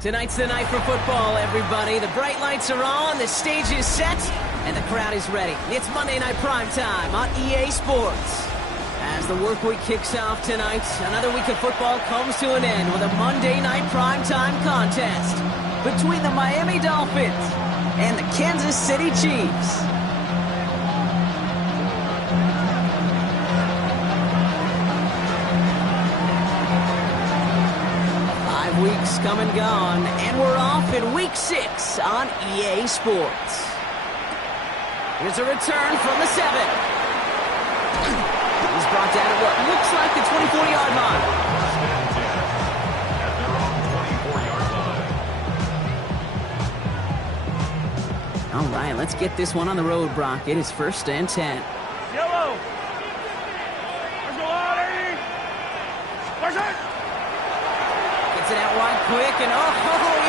Tonight's the night for football, everybody. The bright lights are on, the stage is set, and the crowd is ready. It's Monday Night Primetime on EA Sports. As the work week kicks off tonight, another week of football comes to an end with a Monday Night Primetime contest between the Miami Dolphins and the Kansas City Chiefs. Weeks come and gone, and we're off in Week 6 on EA Sports. Here's a return from the 7. He's brought down at what looks like the 24-yard line. All right, let's get this one on the road, Brock. It is 1st and 10. Yellow. Let's go out, 80. Push it. Gets it out wide quick, and he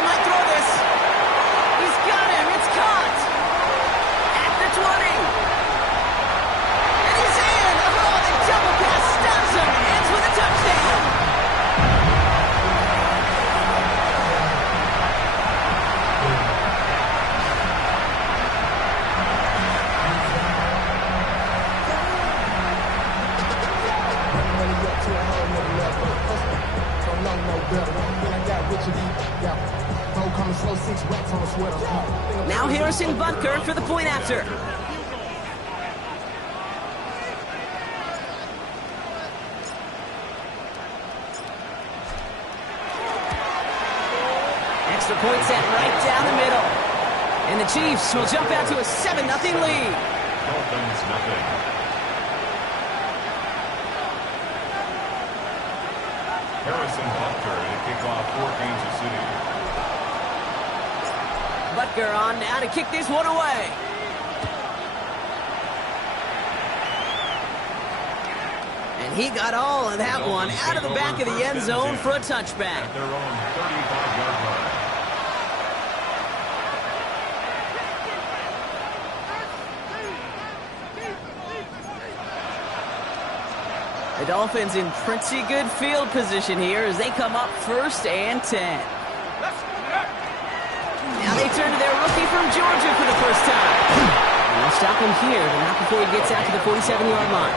might throw this. He's got him. It's caught. At the 20. And he's in. The double pass stops him. Ends with a touchdown. Now Harrison Butker for the point after. Extra point set right down the middle. And the Chiefs will jump out to a 7-0 lead. Dolphins nothing. Harrison Butker to kick off for Kansas City. Butker on now to kick this one away. And he got all of that one out of the back of the end zone for a touchback. At their own 35-yard line. The Dolphins in pretty good field position here as they come up 1st and 10. Now they turn to their rookie from Georgia for the first time. And they'll stop him here, but not before he gets out to the 47-yard line.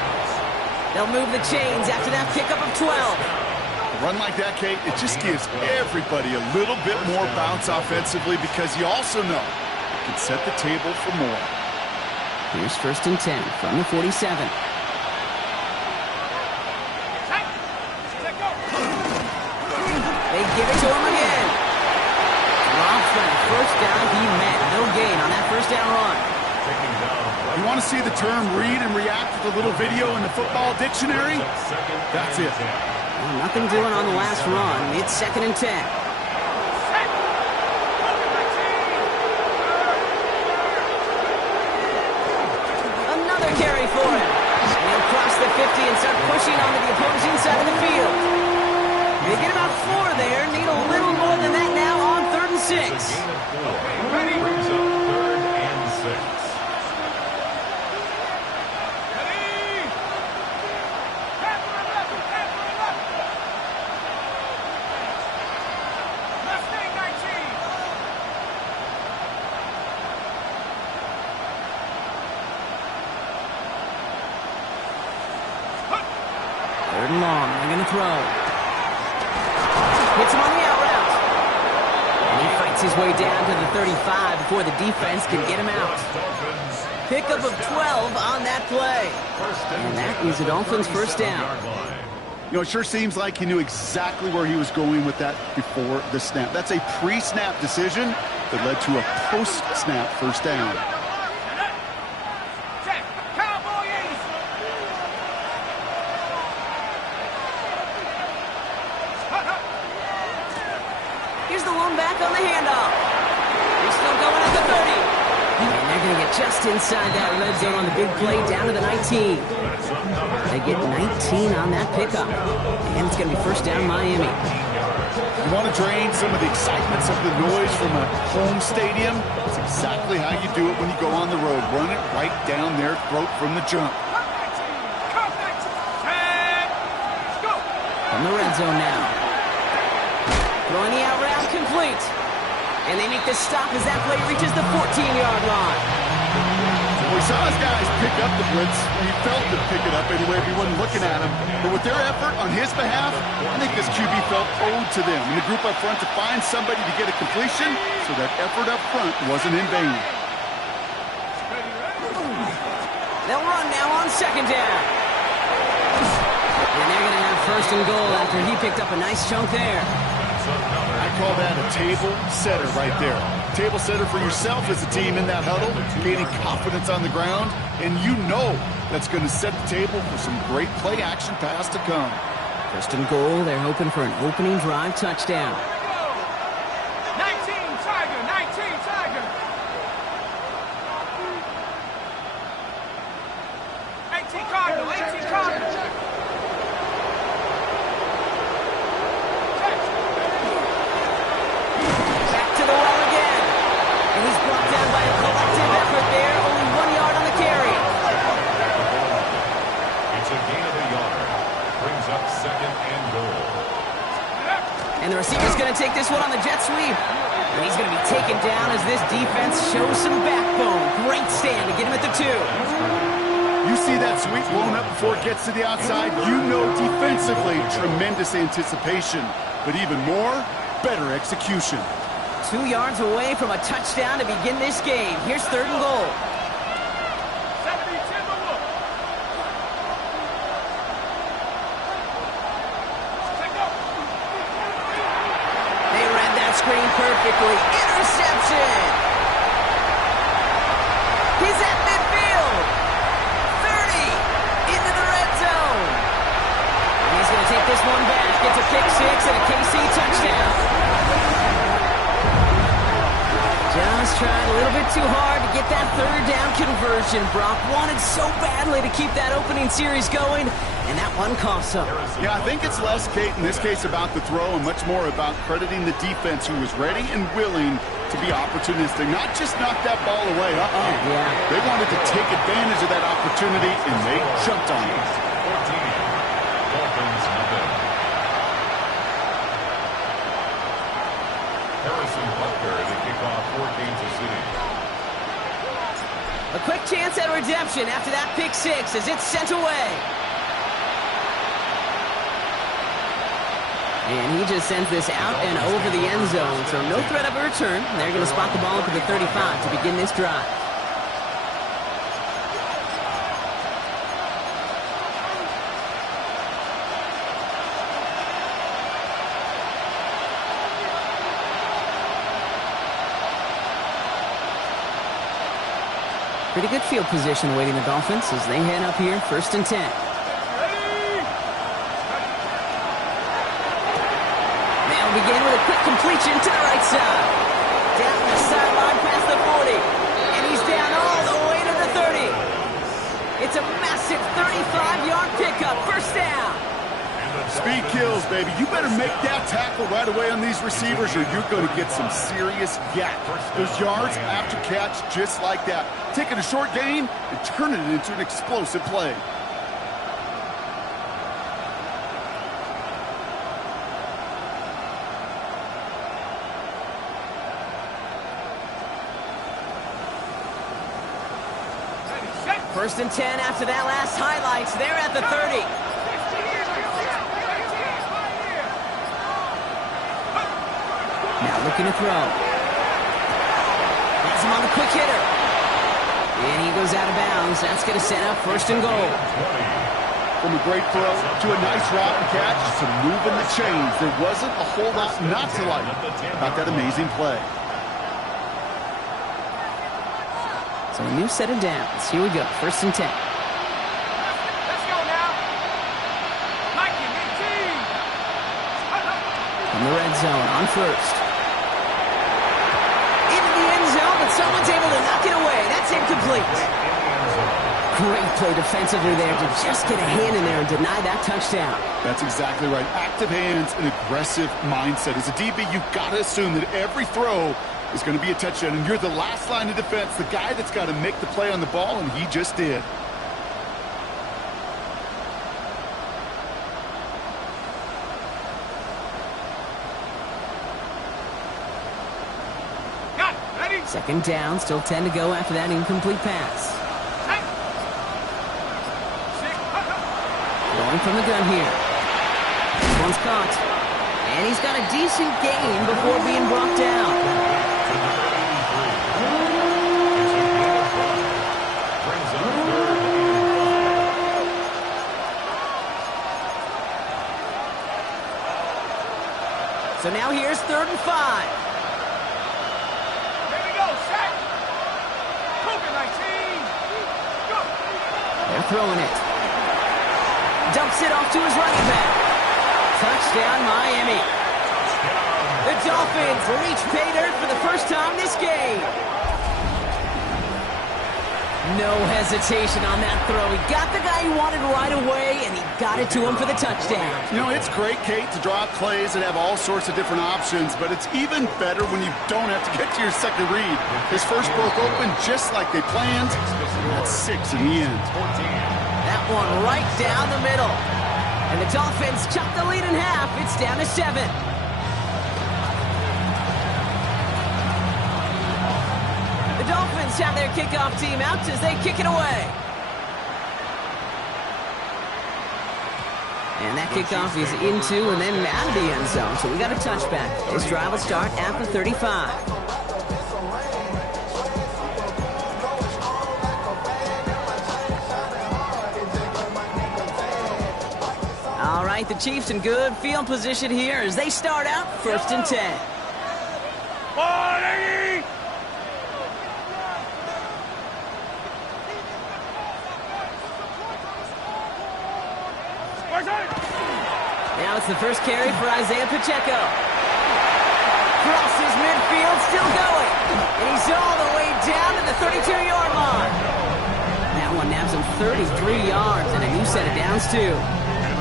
They'll move the chains after that pickup of 12. A run like that, Kate, it just gives everybody a little bit more bounce offensively because you also know it can set the table for more. Here's 1st and 10 from the 47. They give it to him again. Drops for the first down he met. No gain on that first down run. You want to see the term read and react with a little video in the football dictionary? That's it. Well, nothing doing on the last run. It's 2nd and 10. Another carry for him. And he'll cross the 50 and start pushing onto the opposing side of the field. They get about 4 there. Need a little more than that now on 3rd and 6. Ready? Brings up 3rd and 6. Third and long. They're going to throw. Hits him on the out route. And he fights his way down to the 35 before the defense can get him out. Pickup of 12 on that play. And that is the Dolphins' first down. You know, it sure seems like he knew exactly where he was going with that before the snap. That's a pre-snap decision that led to a post-snap first down. Here's the one back on the handoff. He's still going at the 30. And they're going to get just inside that red zone on the big play down to the 19. They get 19 on that pickup. And it's going to be first down Miami. You want to drain some of the excitement, some of the noise from a home stadium? That's exactly how you do it when you go on the road. Run it right down their throat from the jump. From the red zone now. Throwing the out route complete. And they make the stop as that play reaches the 14-yard line. We saw his guys pick up the blitz. He felt to pick it up anyway if he wasn't looking at him. But with their effort on his behalf, I think this QB felt owed to them. And the group up front to find somebody to get a completion, so that effort up front wasn't in vain. They'll run now on second down. And they're going to have first and goal after he picked up a nice chunk there. I call that a table setter right there. Table setter for yourself as a team in that huddle, gaining confidence on the ground, and you know that's going to set the table for some great play action pass to come. First and goal, they're hoping for an opening drive touchdown. 19 Tiger, 19 Tiger. 18 Cardinal, 18 Cardinal. Back to the well again. And he's brought down by a collective effort there. Only 1 yard on the carry. It's a gain of a yard. Brings up second and goal. And the receiver's going to take this one on the jet sweep. And he's going to be taken down as this defense shows some backbone. Great stand to get him at the 2. You see that sweep blown up before it gets to the outside, you know defensively, tremendous anticipation. But even more, better execution. 2 yards away from a touchdown to begin this game. Here's third and goal. 70 Timberwolves. They read that screen perfectly. Interception. He's at midfield. 30 into the red zone. And he's going to take this one back. It's a pick six and a KC touchdown. Just tried a little bit too hard to get that third down conversion. Brock wanted so badly to keep that opening series going, and that one cost him. Yeah, I think it's less, Kate, in this case about the throw and much more about crediting the defense who was ready and willing to be opportunistic. Not just knock that ball away. Yeah. They wanted to take advantage of that opportunity, and they jumped on it. 14. Dolphins nothing. Harrison Butker to kick off for Kansas City. A quick chance at redemption after that pick six as it's sent away. And he just sends this out and over the end zone, so no threat of a return. They're going to spot the ball up at the 35 to begin this drive. Pretty good field position awaiting the Dolphins as they head up here, 1st and 10. They'll begin with a quick completion to the right side. Down the sideline past the 40. And he's down all the way to the 30. It's a massive 35-yard pickup, 1st down. Speed kills, baby. You better make that tackle right away on these receivers or you're going to get some serious yak. Those yards after catch just like that. Taking a short gain and turning it into an explosive play. First and 10 after that last highlights. They're at the 30. Now looking to throw. That's him on the quick hitter. And he goes out of bounds. That's going to set up 1st and goal. From a great throw to a nice route and catch to moving the chains. There wasn't a whole lot not to like about that amazing play. So a new set of downs. Here we go. 1st and 10. Let's go now. Mikey, big team. From the red zone on 1st. Into the end zone, but someone's able to knock it away. That's incomplete. Great play defensively there to just get a hand in there and deny that touchdown. That's exactly right. Active hands and aggressive mindset. As a DB, you've got to assume that every throw is going to be a touchdown, and you're the last line of defense, the guy that's got to make the play on the ball, and he just did. Second down, still 10 to go after that incomplete pass. Going from the gun here. This one's caught. And he's got a decent gain before being brought down. So now here's 3rd and 5. Here we go, set. Cougar 19. Go. They're throwing it. Dumps it off to his running back. Touchdown, Miami. The Dolphins reach pay dirt for the first time this game. No hesitation on that throw. He got the guy he wanted right away, and he got it to him for the touchdown. You know, it's great, Kate, to draw plays and have all sorts of different options, but it's even better when you don't have to get to your second read. His first broke open just like they planned. That's 6 in the end. That one right down the middle. And the Dolphins chop the lead in half. It's down to 7. The Dolphins have their kickoff team out as they kick it away. And that kickoff is into and then out of the end zone. So we got a touchback. This drive will start at the 35. All right, the Chiefs in good field position here as they start out 1st and 10. 180. Now it's the first carry for Isaiah Pacheco. Crosses midfield, still going. And he's all the way down to the 32-yard line. That one naps him 33 yards and a new set of downs, too.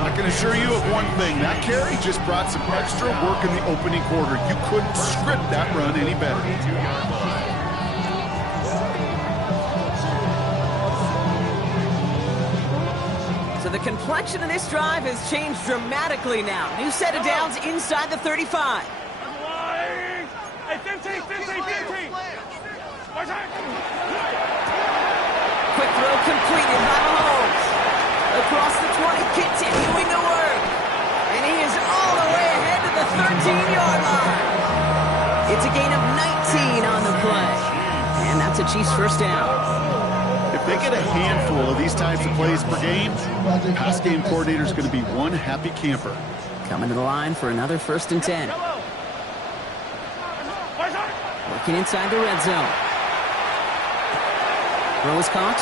I can assure you of one thing. That carry just brought some extra work in the opening quarter. You couldn't script that run any better. So the complexion of this drive has changed dramatically now. New set of downs inside the 35. Hey, 15. Quick throw completed by Mahomes. Across the 20, continuing to work. And he is all the way ahead to the 13-yard line. It's a gain of 19 on the play. And that's a Chiefs first down. If they get a handful of these types of plays per game, the pass game coordinator is going to be one happy camper. Coming to the line for another 1st and 10. Working inside the red zone. Throw is caught.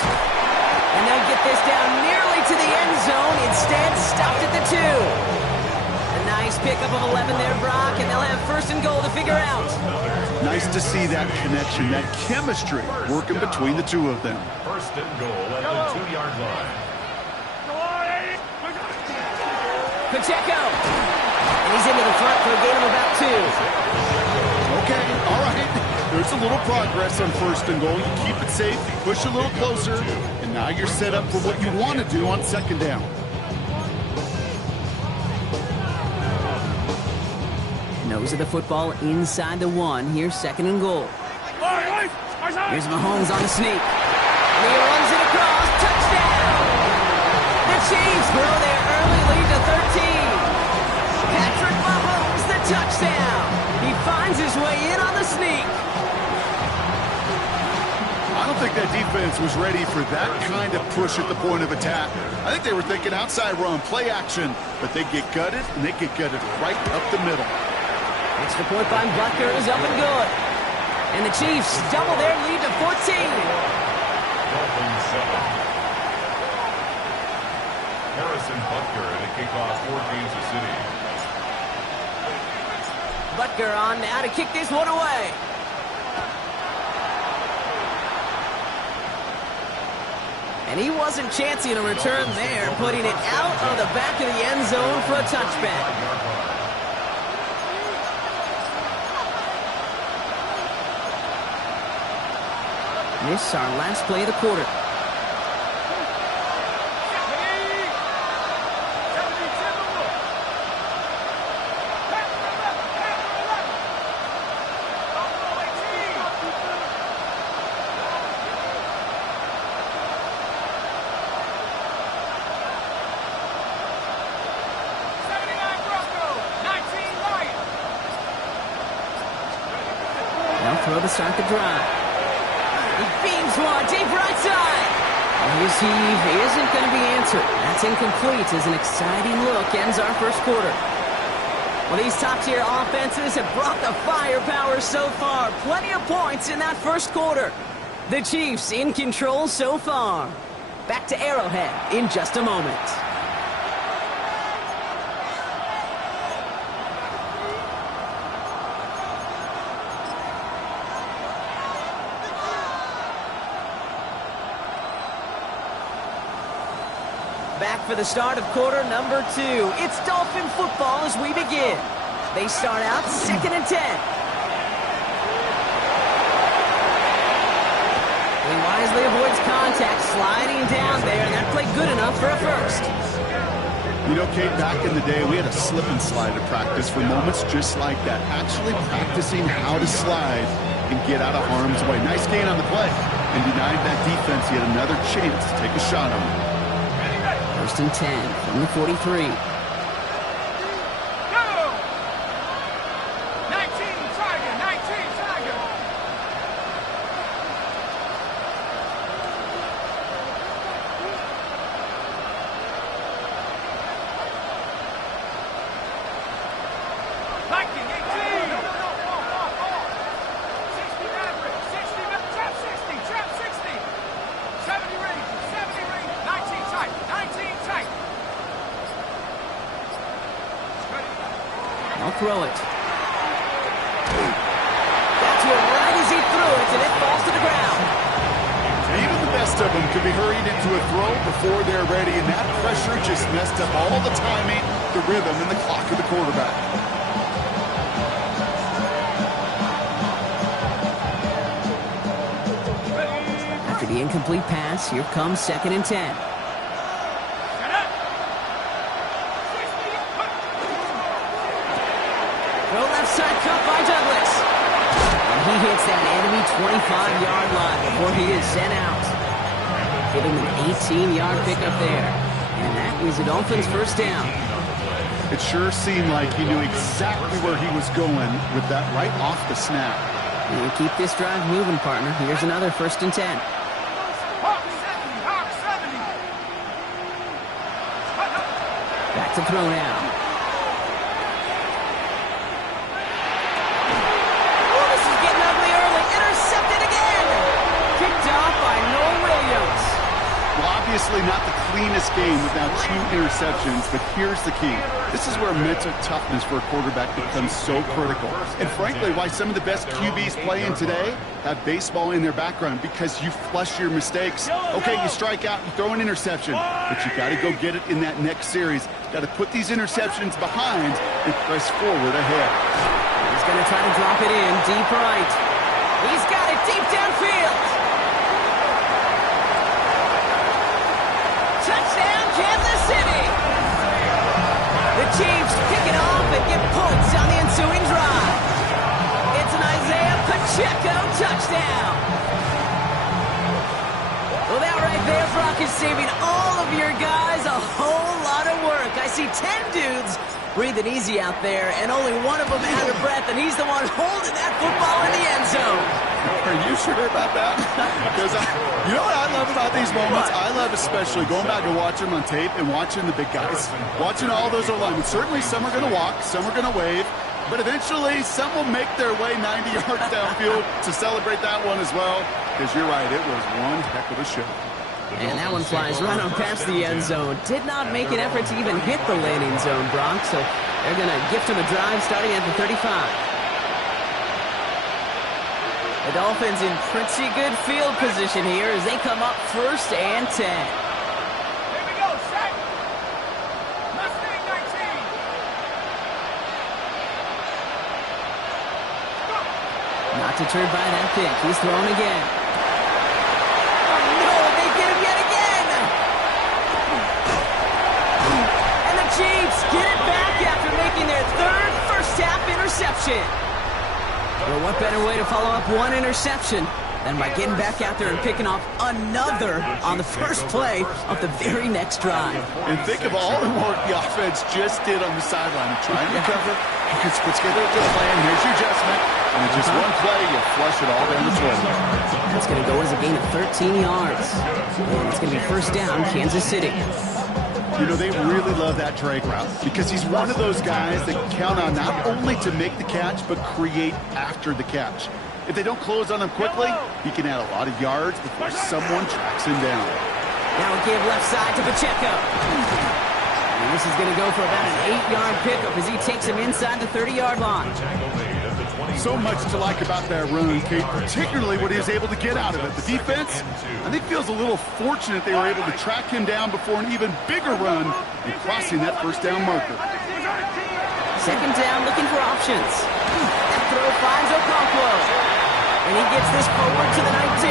And they'll get this down nearly to the end zone. Instead, stopped at the 2. A nice pickup of 11 there, Brock, and they'll have 1st and goal to figure out. Nice to see that connection, that chemistry working between the two of them. 1st and goal at the 2-yard line. Pacheco. And he's into the front for a gain of about 2. Okay, all right. There's a little progress on 1st and goal. You keep it safe, push a little closer, and now you're set up for what you want to do on 2nd down. Nose of the football inside the 1. Here's 2nd and goal. Here's Mahomes on the sneak. And he runs it across. Touchdown! The Chiefs grow their early lead to 13. Patrick Mahomes, the touchdown. He finds his way in on the sneak. I don't think that defense was ready for that kind of push at the point of attack. I think they were thinking outside run, play action, but they get gutted, and they get gutted right up the middle. Extra point by Butker is up and good. And the Chiefs double their lead to 14. Dolphins 7. Harrison Butker in the kickoff for Kansas City. Butker on now to kick this one away. And he wasn't chancing a return there, putting it out of the back of the end zone for a touchback. This is our last play of the quarter. throw to start the drive. He beams one, deep right side. His heave isn't going to be answered. That's incomplete as an exciting look ends our first quarter. Well, these top-tier offenses have brought the firepower so far. Plenty of points in that first quarter. The Chiefs in control so far. Back to Arrowhead in just a moment. Back for the start of quarter number 2. It's Dolphin football as we begin. They start out 2nd and 10. He wisely avoids contact, sliding down there, and that played good enough for a first. You know, Kate, back in the day, we had a slip and slide to practice for moments just like that. Actually practicing how to slide and get out of harm's way. Nice gain on the play. And denied that defense yet another chance to take a shot on him. 1st and 10 from the 43. I'll throw it. Got to it right as he threw it, and it falls to the ground. Even the best of them could be hurried into a throw before they're ready, and that pressure just messed up all the timing, the rhythm, and the clock of the quarterback. After the incomplete pass, here comes 2nd and 10. Side cut by Douglas. And he hits that enemy 25-yard line before he is sent out. Give him an 18-yard pickup there. And that is the Dolphins' first down. It sure seemed like he knew exactly where he was going with that right off the snap. And keep this drive moving, partner. Here's another 1st and 10. Back to throw now. Obviously not the cleanest game without 2 interceptions, but here's the key. This is where mental toughness for a quarterback becomes so critical. And frankly, why some of the best QBs playing today have baseball in their background, because you flush your mistakes. Okay, you strike out, you throw an interception, but you got to go get it in that next series. Got to put these interceptions behind and press forward ahead. He's going to try to drop it in deep right. He's got it deep downfield. Touchdown, Kansas City! The Chiefs pick it off and get points on the ensuing drive. It's an Isaiah Pacheco touchdown. Well, that right there, Brock, is saving all of your guys a whole lot of work. I see 10 dudes breathing easy out there, and only one of them out of breath, and he's the one holding that football in the end zone. Are you sure about that? Because you know what I love about these moments? I love especially going back and watching them on tape and watching the big guys. Watching all those alignments. Certainly some are going to walk, some are going to wave, but eventually some will make their way 90 yards downfield to celebrate that one as well. Because you're right, it was one heck of a show. And that one flies right on past the end zone. Did not make an effort to even hit the landing zone, Brock, so they're going to gift him a drive starting at the 35. The Dolphins in pretty good field position here as they come up 1st and 10. Here we go, set. Mustang 19. Not deterred by that pick. He's thrown again. Oh, no, they get him yet again. And the Chiefs get it back after making their 3rd first-half interception. Well, what better way to follow up one interception And by getting back out there and picking off another on the first play of the very next drive. And think of all the work the offense just did on the sideline. You're trying to recover. You can put together a good plan. Here's your adjustment. And in just one play, you flush it all down the toilet. That's going to go as a gain of 13 yards. And it's going to be first down, Kansas City. You know, they really love that drag route because he's one of those guys that can count on not only to make the catch, but create after the catch. If they don't close on him quickly, he can add a lot of yards before someone tracks him down. Now a give left side to Pacheco. And this is going to go for about an 8-yard pickup as he takes him inside the 30-yard line. So much to like about that run, Kate, particularly what he was able to get out of it. The defense, I think, feels a little fortunate they were able to track him down before an even bigger run and crossing that first down marker. Second down, looking for options. That throw finds Okonkwo. And he gets this forward to the 19.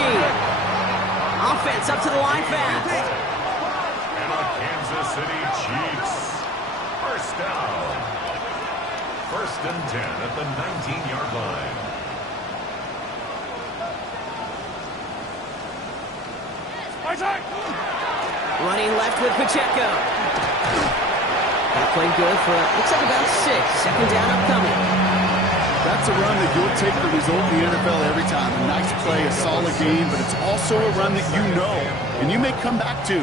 Offense up to the line fast. And the Kansas City Chiefs. First down. First and 10 at the 19-yard line. Running left with Pacheco. That played good for, looks like about 6. Second down upcoming. That's a run that you'll take the result in the NFL every time. A nice play, a solid game, but it's also a run that you know and you may come back to,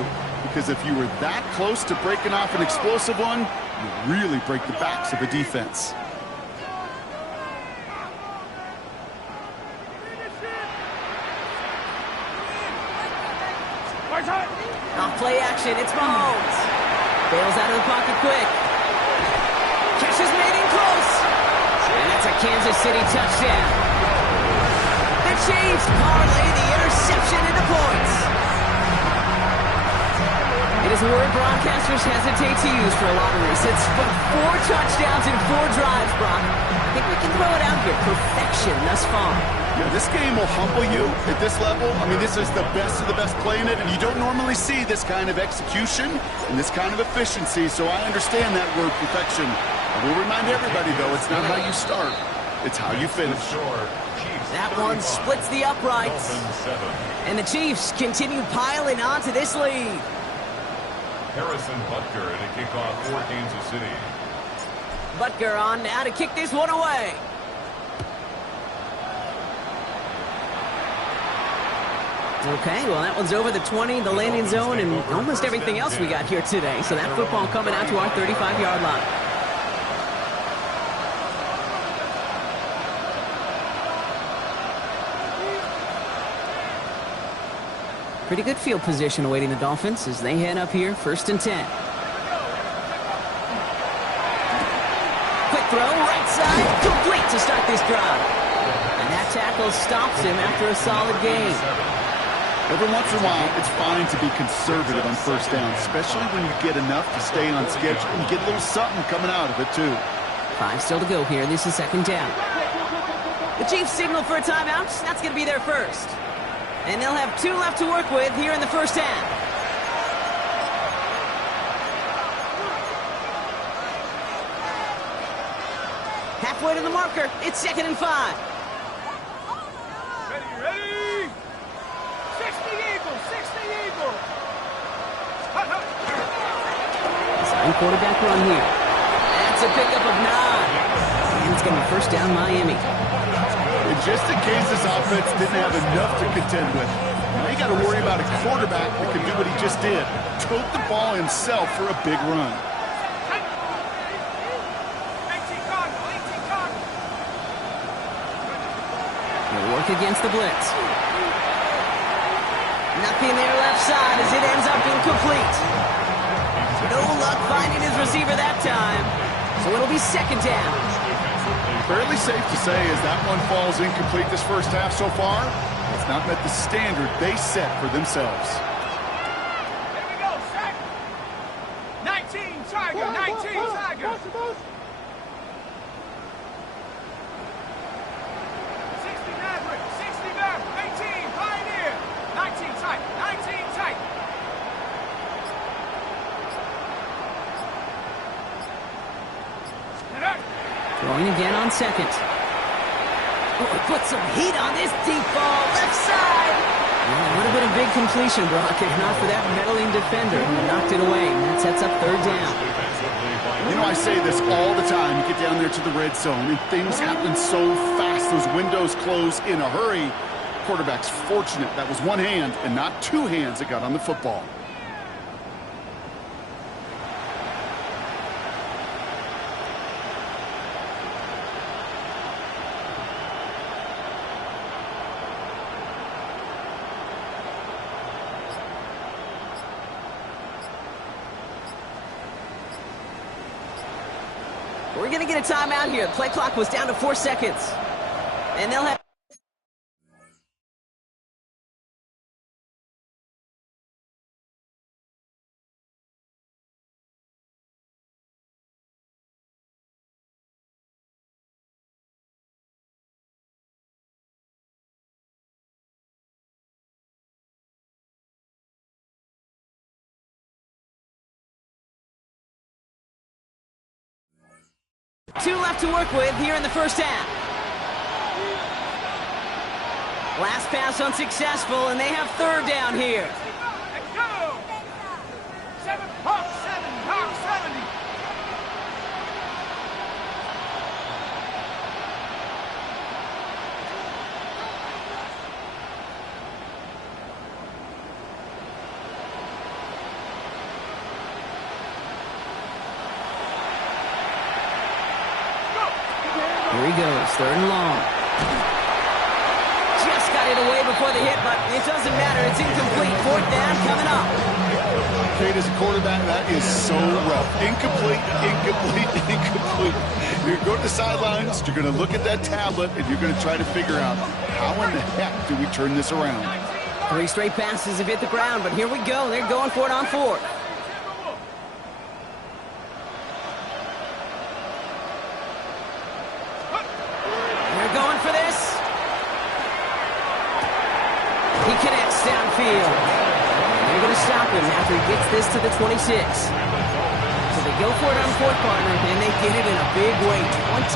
because if you were that close to breaking off an explosive one, you really break the backs of a defense. Off play action, it's Mahomes. Bails out of the pocket quick. Catch is made in close. And that's a Kansas City touchdown. The Chiefs parlay the interception into points. It is a word broadcasters hesitate to use for a lot of reasons, but 4 touchdowns in 4 drives, Brock. I think we can throw it out here. Perfection thus far. Yeah, this game will humble you at this level. I mean, this is the best of the best playing it, and you don't normally see this kind of execution and this kind of efficiency, so I understand that word perfection. I will remind everybody, though, it's not how you start, it's how you finish. That one splits the uprights. And the Chiefs continue piling on to this lead. Harrison Butker at a kickoff for Kansas City. Butker on now to kick this one away. Okay, well, that one's over the 20, the landing zone, and almost everything else we got here today. So that football coming out to our 35-yard line. Pretty good field position awaiting the Dolphins as they head up here, first and 10. Quick throw, right side, complete to start this drive. And that tackle stops him after a solid gain. Every once in a while, it's fine to be conservative on first down, especially when you get enough to stay on schedule and you get a little something coming out of it, too. 5 still to go here. This is second down. The Chiefs signal for a timeout. That's going to be their first. And they'll have 2 left to work with here in the first half. Halfway to the marker. It's second and 5. Ready? 60 Eagles, 60 Eagles. Sign quarterback run here. That's a pickup of 9. And it's going to be first down Miami. And just in case this offense didn't have enough to contend with, now you got to worry about a quarterback that can do what he just did. Tote the ball himself for a big run. He'll work against the blitz. Nothing there left side as it ends up incomplete. No luck finding his receiver that time. So it'll be second down. Fairly safe to say as that one falls incomplete this first half so far, it's not met the standard they set for themselves. Here we go, set. 19 Tiger, 19 Tiger. 60 Maverick, 60 Maverick, 18 Pioneer, 19 tight, 19 tight. Throwing again on second. Oh, put some heat on this deep ball, left side. Well, it would have been a big completion, Brock, if not for that meddling defender who knocked it away. That sets up third down. You know, I say this all the time. You get down there to the red zone, and things happen so fast. Those windows close in a hurry. Quarterback's fortunate that was one hand and not two hands that got on the football. We're going to get a timeout here. Play clock was down to 4 seconds. And they'll have... Two left to work with here in the first half. Last pass unsuccessful, and they have third down here. Let's go! 7, Hawk 7, Hawk 70. Here he goes, third and long. Just got it away before the hit, but it doesn't matter. It's incomplete. Fourth down coming up. Kate, as a quarterback, that is so rough. Incomplete, incomplete, incomplete. You're going to the sidelines, you're going to look at that tablet, and you're going to try to figure out how in the heck do we turn this around. 3 straight passes have hit the ground, but here we go. They're going for it on fourth. Going for this. He connects downfield. They're going to stop him after he gets this to the 26. So they go for it on fourth, partner, and they get it in a big way, 25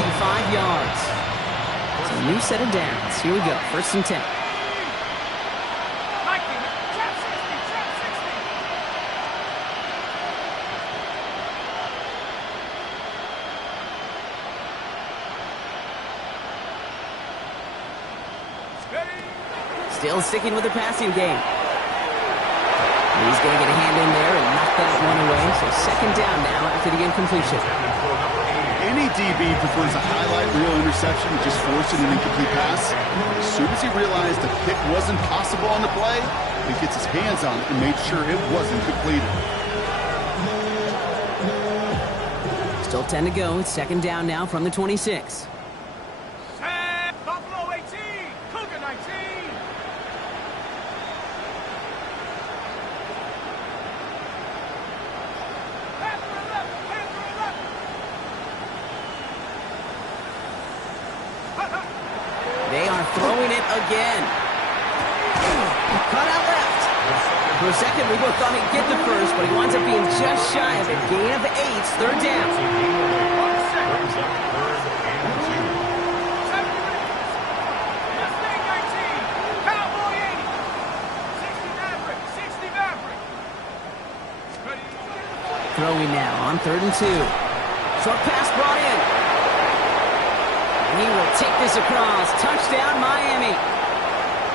yards. So a new set of downs. Here we go, first and 10. Still sticking with the passing game. He's going to get a hand in there and knock that one away. So second down now after the incompletion. Any DB prefers a highlight reel interception to just forcing an incomplete pass. As soon as he realized the pick wasn't possible on the play, he gets his hands on it and made sure it wasn't completed. Still 10 to go. It's second down now from the 26. Buffalo 18, Cougar 19. They are throwing it again. Cut out left. For a second, we both thought he'd get the first, but he winds up being just shy of it. Gain of 8, third down. Throwing now on third and 2. Short pass brought in. He will take this across. Touchdown, Miami.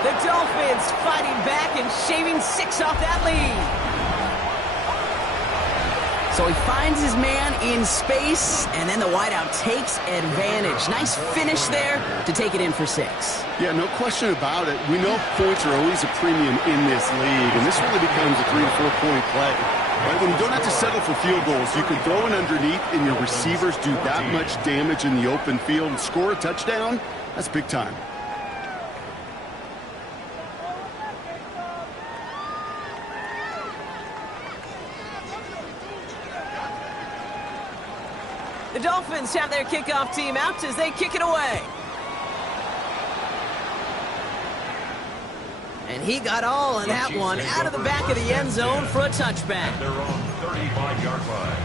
The Dolphins fighting back and shaving 6 off that lead. So he finds his man in space, and then the wideout takes advantage. Nice finish there to take it in for 6. Yeah, no question about it. We know points are always a premium in this league, and this really becomes a 3 to 4 point play. Right? When you don't have to settle for field goals, you can throw it underneath, and your receivers do that much damage in the open field and score a touchdown. That's big time. The Dolphins have their kickoff team out as they kick it away. And he got all on that one out of the back of the end zone for a touchback. Their own 35-yard line.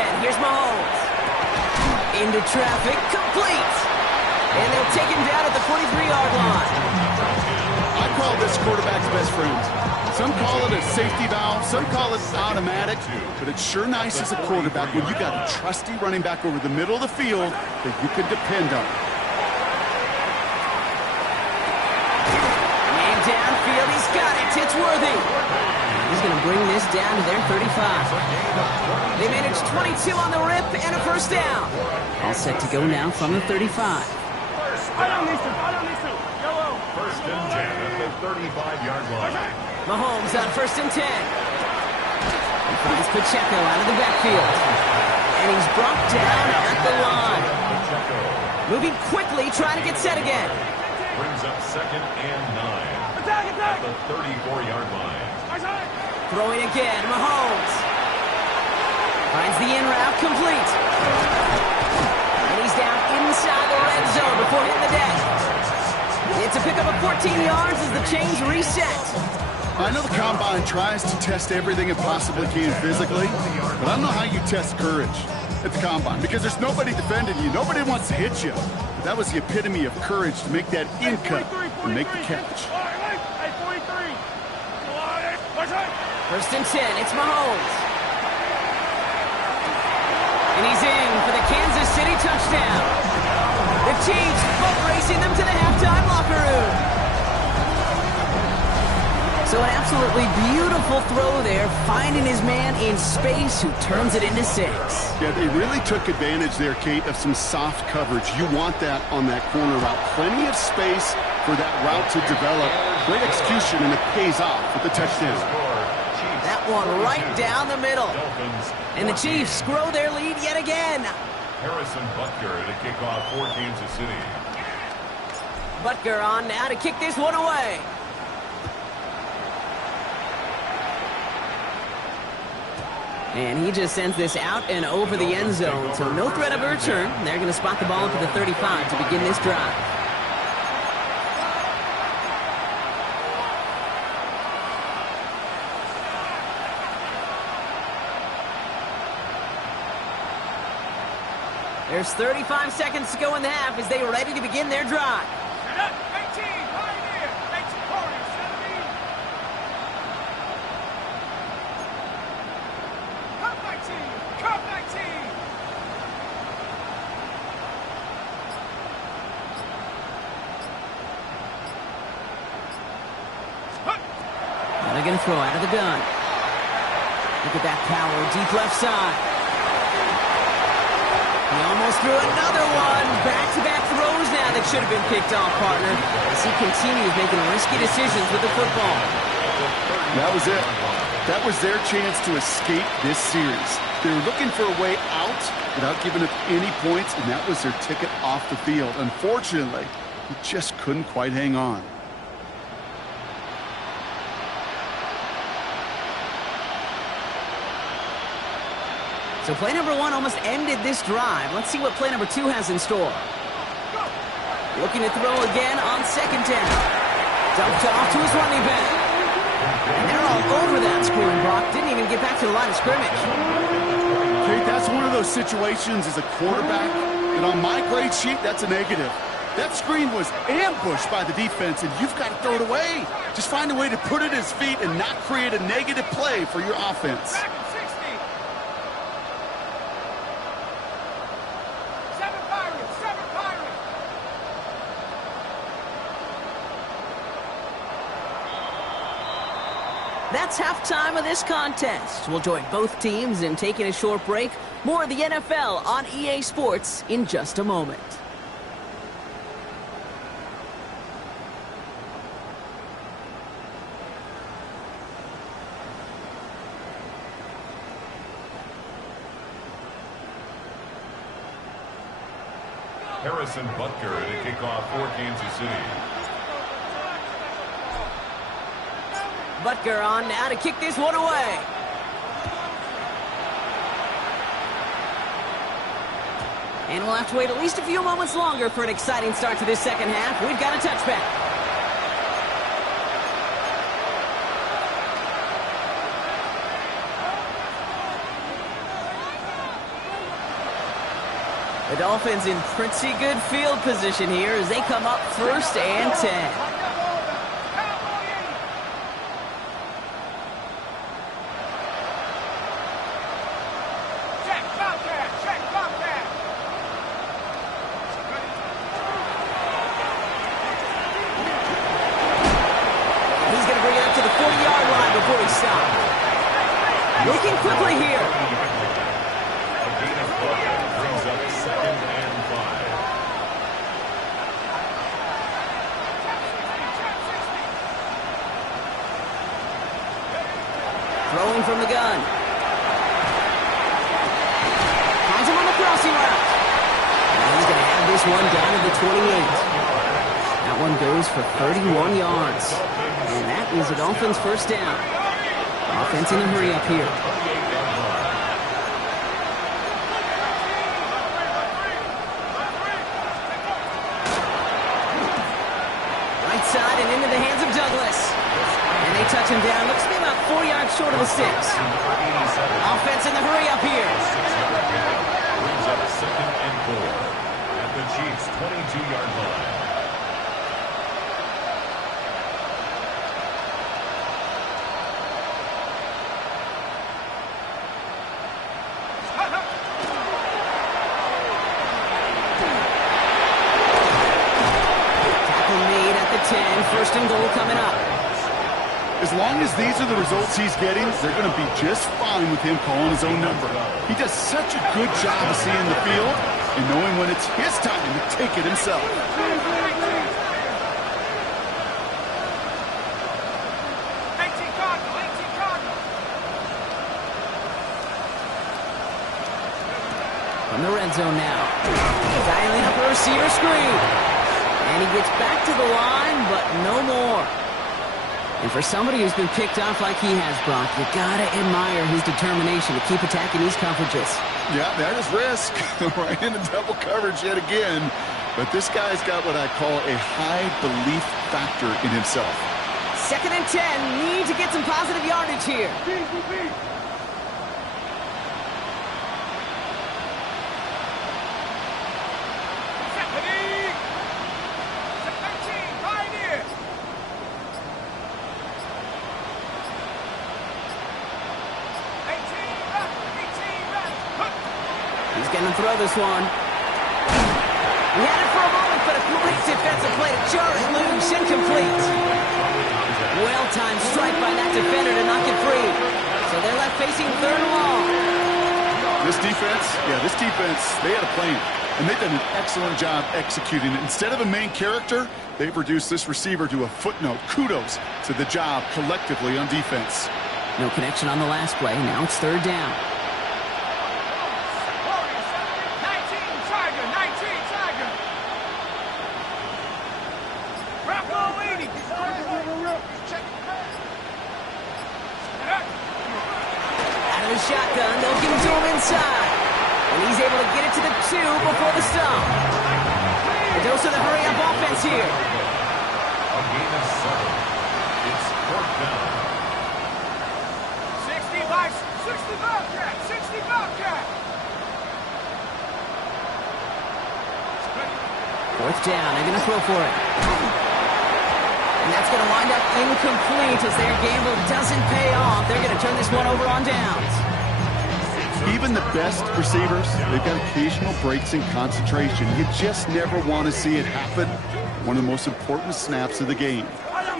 again. Here's Mahomes. Into traffic, complete. And they'll take him down at the 43-yard line. I call this quarterback's best friend. Some call it a safety valve, some call it automatic, but it's sure nice as a quarterback when you got a trusty running back over the middle of the field that you can depend on. And downfield, he's got it. It's Worthy. He's going to bring this down to their 35. They managed 22 on the rip and a first down. All set to go now from the 35. First and 10 at the 35-yard line. Mahomes on first and 10. He finds Pacheco out of the backfield. And he's brought down at the line. Moving quickly, trying to get set again. Brings up second and 9 at the 34-yard line. Throwing again, Mahomes. Finds the in route, complete. And he's down inside the red zone before hitting the deck. It's a pickup of 14 yards as the chains reset. I know the Combine tries to test everything it possibly can physically, but I don't know how you test courage at the Combine because there's nobody defending you. Nobody wants to hit you. But that was the epitome of courage to make that in cut and make the catch. First and 10, it's Mahomes. And he's in for the Kansas City touchdown. The Chiefs both racing them to the halftime locker room. So an absolutely beautiful throw there, finding his man in space who turns it into 6. Yeah, they really took advantage there, Kate, of some soft coverage. You want that on that corner route. Plenty of space for that route to develop. Great execution, and it pays off with the touchdown. That one right down the middle. And the Chiefs grow their lead yet again. Harrison Butker to kick off for Kansas City. Butker on now to kick this one away. And he just sends this out and over the end zone. So no threat of a return. They're going to spot the ball up at the 35 to begin this drive. There's 35 seconds to go in the half as they are ready to begin their drive. Set up, 18, right here. 18 corner, 17. Cup 19, Cup 19. Now they're going to throw out of the gun. Look at that power, deep left side. He almost threw another one. Back-to-back throws now that should have been picked off, partner, as he continues making risky decisions with the football. That was it. That was their chance to escape this series. They were looking for a way out without giving up any points, and that was their ticket off the field. Unfortunately, he just couldn't quite hang on. So play number 1 almost ended this drive. Let's see what play number 2 has in store. Looking to throw again on second down. Dumped off to his running back. And they're all over that screen, Brock. Didn't even get back to the line of scrimmage. Kate, that's one of those situations as a quarterback, and on my grade sheet, that's a negative. That screen was ambushed by the defense, and you've got to throw it away. Just find a way to put it at his feet and not create a negative play for your offense. That's halftime of this contest. We'll join both teams in taking a short break. More of the NFL on EA Sports in just a moment. Harrison Butker to kick off for Kansas City. Butker on now to kick this one away. And we'll have to wait at least a few moments longer for an exciting start to this second half. We've got a touchback. The Dolphins in pretty good field position here as they come up 1st and 10. He's going to bring it up to the 40-yard line before he stops. Looking quickly here. Brings up 2nd and 5. Throwing from the gun. Finds him on the crossing route. And he's going to have this one down to the 28. That one goes for 31 yards. And that is the Dolphins' 1st down. Offense in a hurry up here. Right side and into the hands of Douglas. And they touch him down. Looks to be about 4 yards short of the 6. Offense in the hurry up here. Brings up 2nd and 4 at the Chiefs' 22-yard line. Tackle made at the 10. 1st and goal coming up. As long as these are the results he's getting, they're going to be just fine with him calling his own number. He does such a good job of seeing the field and knowing when it's his time to take it himself. From the red zone now. Dialing up a receiver screen. And he gets back to the line, but no more. And for somebody who's been picked off like he has, Brock, you gotta admire his determination to keep attacking these coverages. Yeah, that is risk. Right into double coverage yet again. But this guy's got what I call a high belief factor in himself. 2nd and 10. Need to get some positive yardage here. He's going to throw this one. He had it for a moment, but a great defensive play to jar it loose. Incomplete. Well-timed strike by that defender to knock it free. So they're left facing 3rd and long. This defense, they had a plan. And they've done an excellent job executing it. Instead of a main character, they've reduced this receiver to a footnote. Kudos to the job collectively on defense. No connection on the last play. Now it's 3rd down. Shotgun, they'll give it to him inside. And he's able to get it to the 2 before the stop. The dose of the hurry-up offense here. A gain of 7. It's 4th down. 60 Bobcat! 60 Bobcat! 4th down, they're going to throw for it. And that's going to wind up incomplete as their gamble doesn't pay off. They're going to turn this one over on downs. Even the best receivers, they've got occasional breaks in concentration. You just never want to see it happen. One of the most important snaps of the game.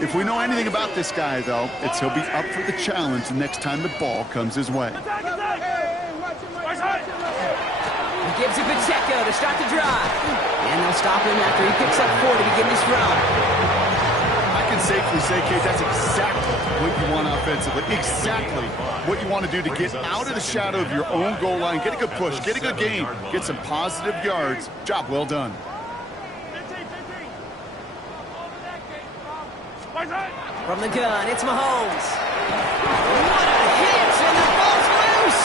If we know anything about this guy, though, it's he'll be up for the challenge the next time the ball comes his way. He gives it Pacheco to start the drive. And they'll stop him after he picks up 4 to begin this drive. I can safely say, Kate, that's exactly what you want offensively. Exactly what you want to do to get out of the shadow of your own goal line, get a good push, get a good gain, get some positive yards. Job well done. From the gun, it's Mahomes. What a hit, and the ball's loose.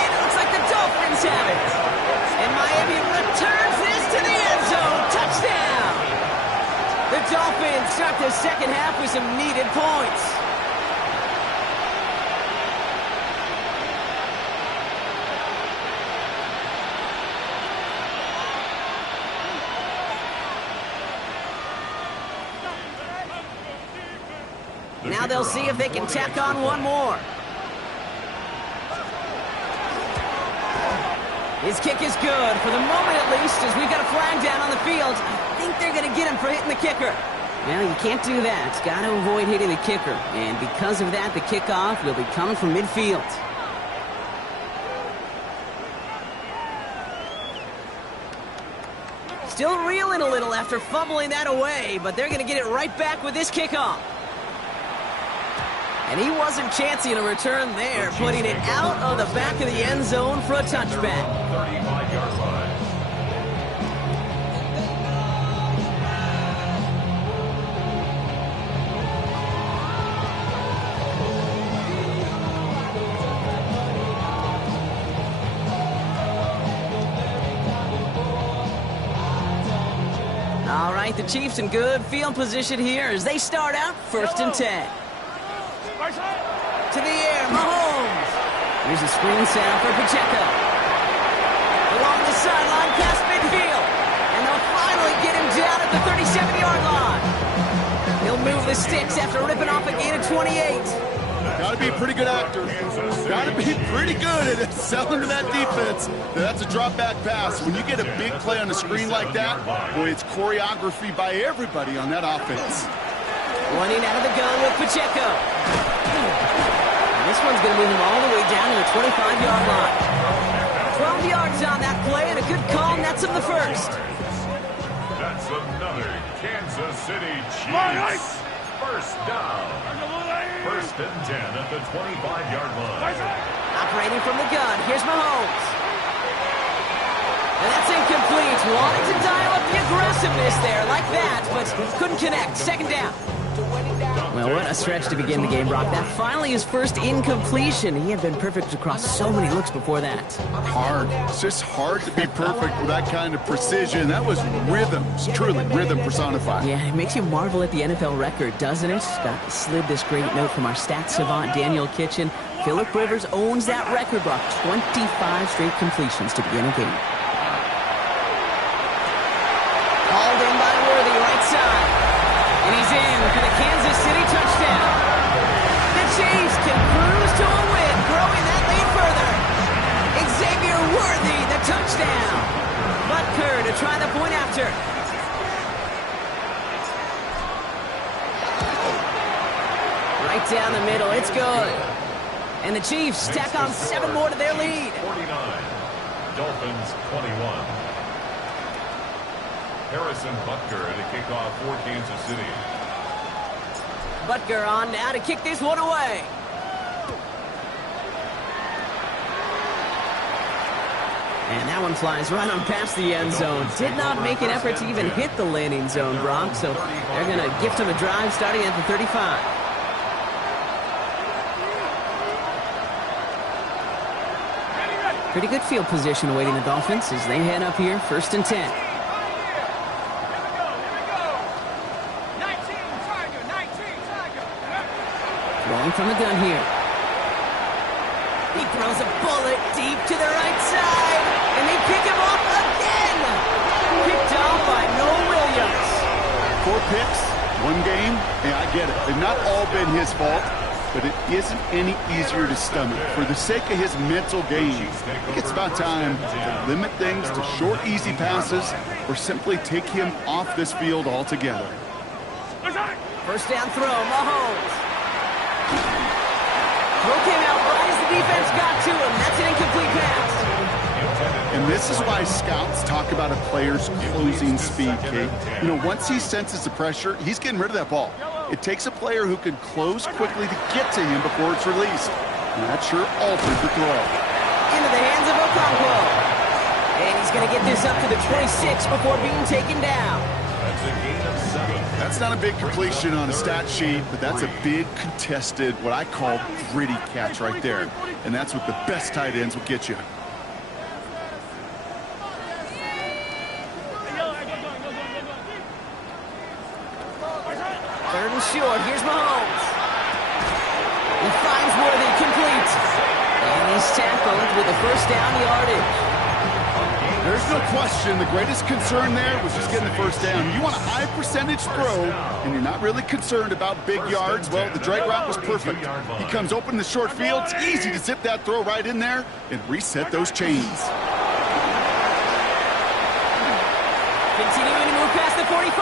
And it looks like the Dolphins have it. And Miami returns this to the end zone. Touchdown. The Dolphins start the second half with some needed points. Now they'll see if they can tack on one more. His kick is good, for the moment at least, as we've got a flag down on the field. I think they're going to get him for hitting the kicker. Well, you can't do that. Got to avoid hitting the kicker. And because of that, the kickoff will be coming from midfield. Still reeling a little after fumbling that away, but they're going to get it right back with this kickoff. And he wasn't chancing a return there, putting it out of the back of the end zone for a touchback. 35-yard line. All right, the Chiefs in good field position here as they start out 1st and 10. To the air, Mahomes. Here's a screen sound for Pacheco. Along the sideline past midfield. And they'll finally get him down at the 37-yard line. He'll move the sticks after ripping off a gain of 28. Got to be a pretty good actor. Got to be pretty good at selling to that defense. That's a drop back pass. When you get a big play on the screen like that, boy, it's choreography by everybody on that offense. Running out of the gun with Pacheco. And this one's going to move him all the way down to the 25-yard line. 12 yards on that play and a good call nets him the first. That's another Kansas City Chiefs. First down. 1st and 10 at the 25-yard line. Operating from the gun. Here's Mahomes. And that's incomplete. Wanted to dial up the aggressiveness there like that, but couldn't connect. 2nd down. Well, what a stretch to begin the game, Brock. That finally his first incompletion. He had been perfect across so many looks before that. Hard. It's just hard to be perfect with that kind of precision. That was rhythm. It's truly rhythm personified. Yeah, it makes you marvel at the NFL record, doesn't it? Got slid this great note from our stats savant, Daniel Kitchen. Phillip Rivers owns that record, Brock. 25 straight completions to begin a game. Called in by Worthy, right side. And he's in for the Kansas City touchdown. The Chiefs can cruise to a win, growing that lead further. Xavier Worthy, the touchdown. Butker to try the point after. Right down the middle, it's good. And the Chiefs tack on 7 more to their lead. 49. Dolphins 21. Harrison Butker at a kickoff for Kansas City. Butker on now to kick this one away. And that one flies right on past the end zone. Did not make an effort to even hit the landing zone, Brock. So they're going to gift him a drive starting at the 35. Pretty good field position awaiting the Dolphins as they head up here, 1st and 10. Rolling from the gun here. He throws a bullet deep to the right side, and they pick him off again. Picked off by Noah Williams. 4 picks, 1 game. Yeah, I get it. They've not all been his fault, but it isn't any easier to stomach. For the sake of his mental game, I think it's about time to limit things to short, easy passes or simply take him off this field altogether. 1st down throw, Mahomes. Throw came out right as the defense got to him. That's an incomplete pass. And this is why scouts talk about a player's closing speed, Kate. You know, once he senses the pressure, he's getting rid of that ball. It takes a player who can close quickly to get to him before it's released. And that sure altered the throw. Into the hands of Okonkwo. And he's going to get this up to the 26 before being taken down. That's a gain of 7. That's not a big completion on a stat sheet, but that's a big contested, what I call gritty catch right there. And that's what the best tight ends will get you. Third and short. Here's Mahomes. He finds Worthy, complete. And he's tackled with a 1st down yardage. There's no question. The greatest concern there was just getting the first down. You want a high percentage throw, and you're not really concerned about big yards. Well, the drag route was perfect. He comes open in the short field. It's easy to zip that throw right in there and reset those chains. Continuing to move past the 45.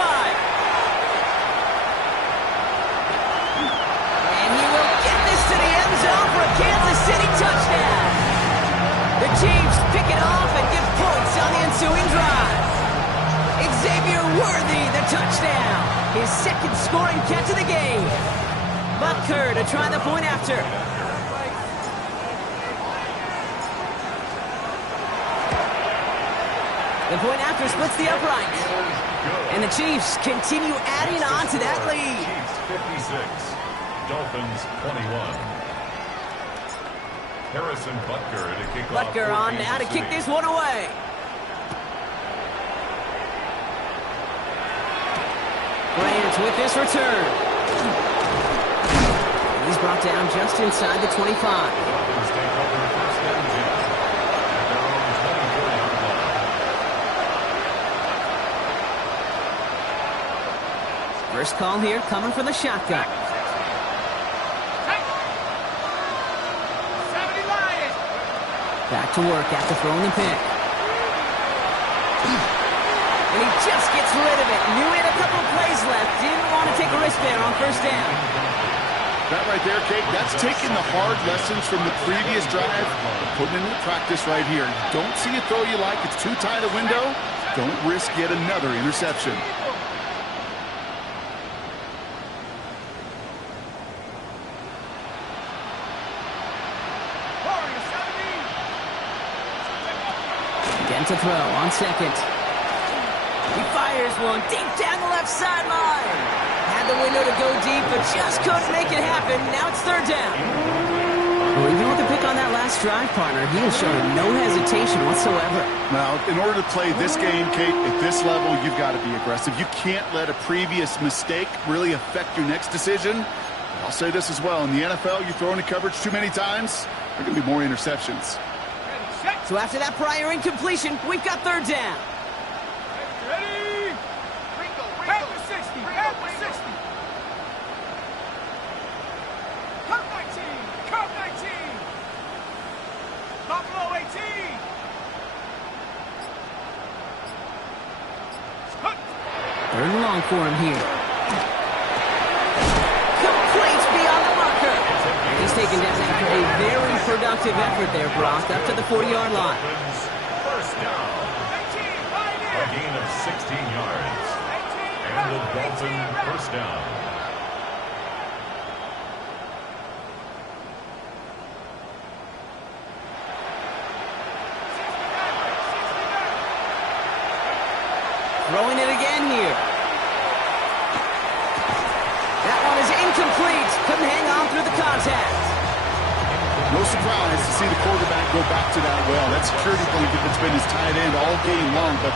And he will get this to the end zone for a Kansas City touchdown. The Chiefs pick it off and give points on the ensuing drive. Xavier Worthy, the touchdown. His second scoring catch of the game. Butker to try the point after. The point after splits the uprights. And the Chiefs continue adding on to that lead. Chiefs 56, Dolphins 21. Harrison Butker to kick off. Butker on now to kick this one away. Bryant with this return. He's brought down just inside the 25. Dolphins take over first and 10 at their own 24-yard line. First call here coming from the shotgun. Back to work after throwing the pick. And he just gets rid of it. Knew he had a couple of plays left. Didn't want to take a risk there on first down. That right there, Kate, that's taking the hard lessons from the previous drive and putting it into practice right here. Don't see a throw you like. It's too tight a window. Don't risk yet another interception. Again to throw on second. He fires one deep down the left sideline. Had the window to go deep, but just couldn't make it happen. Now it's third down. Well, even with the pick on that last drive, partner, he has shown no hesitation whatsoever. Now, in order to play this game, Kate, at this level, you've got to be aggressive. You can't let a previous mistake really affect your next decision. I'll say this as well. In the NFL, you throw into coverage too many times, there are going to be more interceptions. So after that prior incompletion, we've got third down. Ready? Head to 60. Head to 60. Cup 19. Cup 19. Buffalo 18. Third and long for him here. Complete beyond the marker. He's taken down after a very productive effort there, Brock, up to the 40-yard line. First down. A gain of 16 yards. And the Dolphin first down. Throwing it again here. That one is incomplete. Couldn't hang on through the contact. No surprise to see the quarterback go back to that well. That security blanket that's been his tight end all game long. But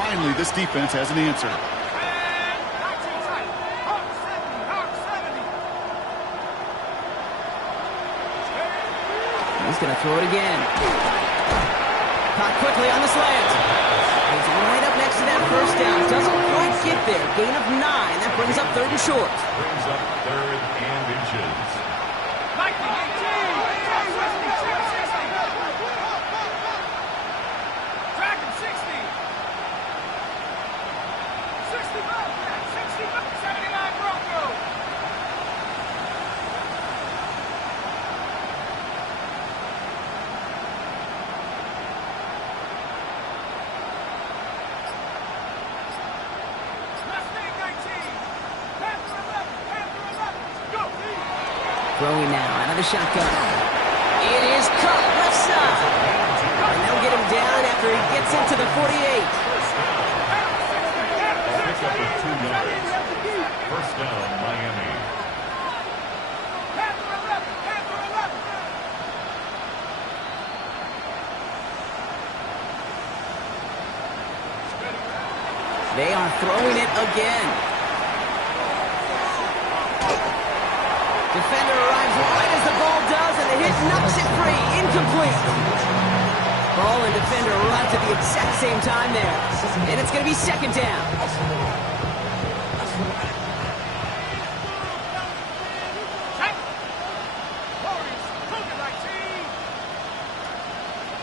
finally, this defense has an answer. He's going to throw it again. Caught quickly on the slant. He's right up next to that first down. Doesn't quite get there. Gain of 9. That brings up third and short. Brings up third and inches. Throwing now out of the shotgun. It is caught left side. And they'll get him down after he gets into the 48. Pick up of 2 yards. First down, Miami. They are throwing it again. Defender arrives right as the ball does, and the hit knocks it free. Incomplete. Ball and defender arrived at the exact same time there. And it's going to be second down. Check. Warriors, come to 19.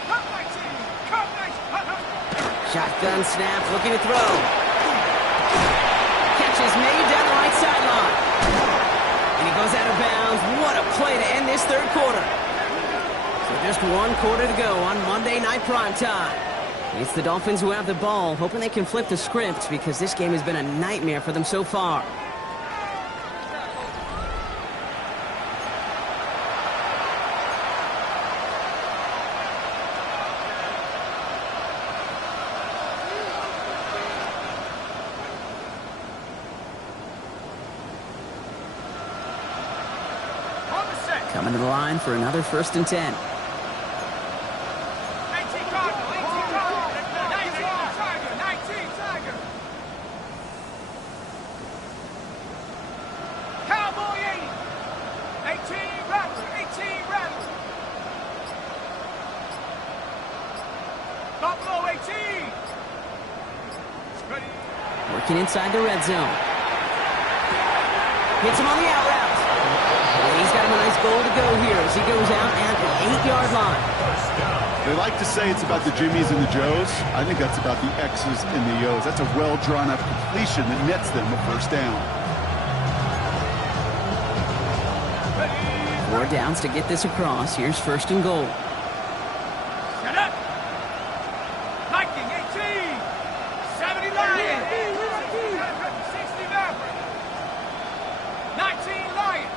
Come 19. Come 19. Shotgun snap, looking to throw. Catch is made down the right sideline. And he goes out of bounds. What a play to end this third quarter. So just one quarter to go on Monday Night Primetime. It's the Dolphins who have the ball, hoping they can flip the script because this game has been a nightmare for them so far. Coming to the line for another 1st and 10. 19 Tiger, 19 Tiger, 19 Tiger. Cowboy 80. 18 Rattler, 18 Rattler. Buffalo 18. Ready. Working inside the red zone. Hits him on the out route. And he's got him a nice goal to go here as he goes out at the 8-yard line. They like to say it's about the Jimmies and the Joes. I think that's about the X's and the O's. That's a well-drawn-up completion that nets them a first down. 4 downs to get this across. Here's 1st and goal. Set up. Viking 18. 70 Lion. 60 Maverick. 19 Lion.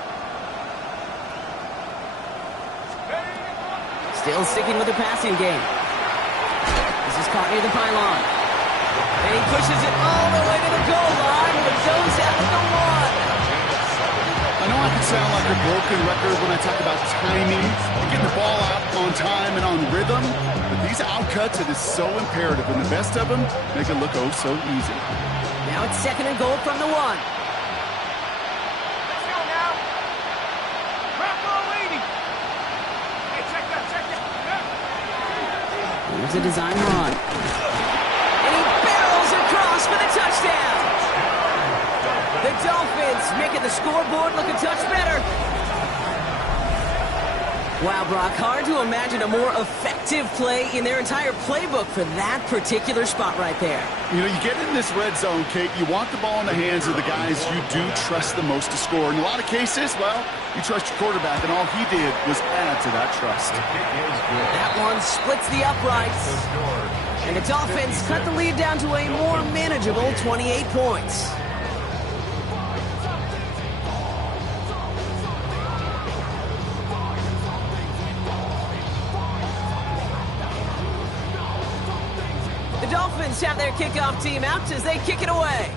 Still sticking with the passing game. This is caught near the pylon. And he pushes it all the way to the goal line, but goes out at the 1. I know I can sound like a broken record when I talk about timing and getting the ball out on time and on rhythm, but these outcuts, it is so imperative, and the best of them make it look oh so easy. Now it's 2nd and goal from the 1. Let's go now. Buffalo 80. Hey, check that, check that. Here's a design run. And he barrels across for the touchdown. The Dolphins making the scoreboard look a touch better. Wow, Brock, hard to imagine a more effective play in their entire playbook for that particular spot right there. You know, you get in this red zone, Kate, you want the ball in the hands of the guys you do trust the most to score. In a lot of cases, well, you trust your quarterback, and all he did was add to that trust. That one splits the uprights. And the Dolphins cut the lead down to a more manageable 28 points. The Dolphins have their kickoff team out as they kick it away.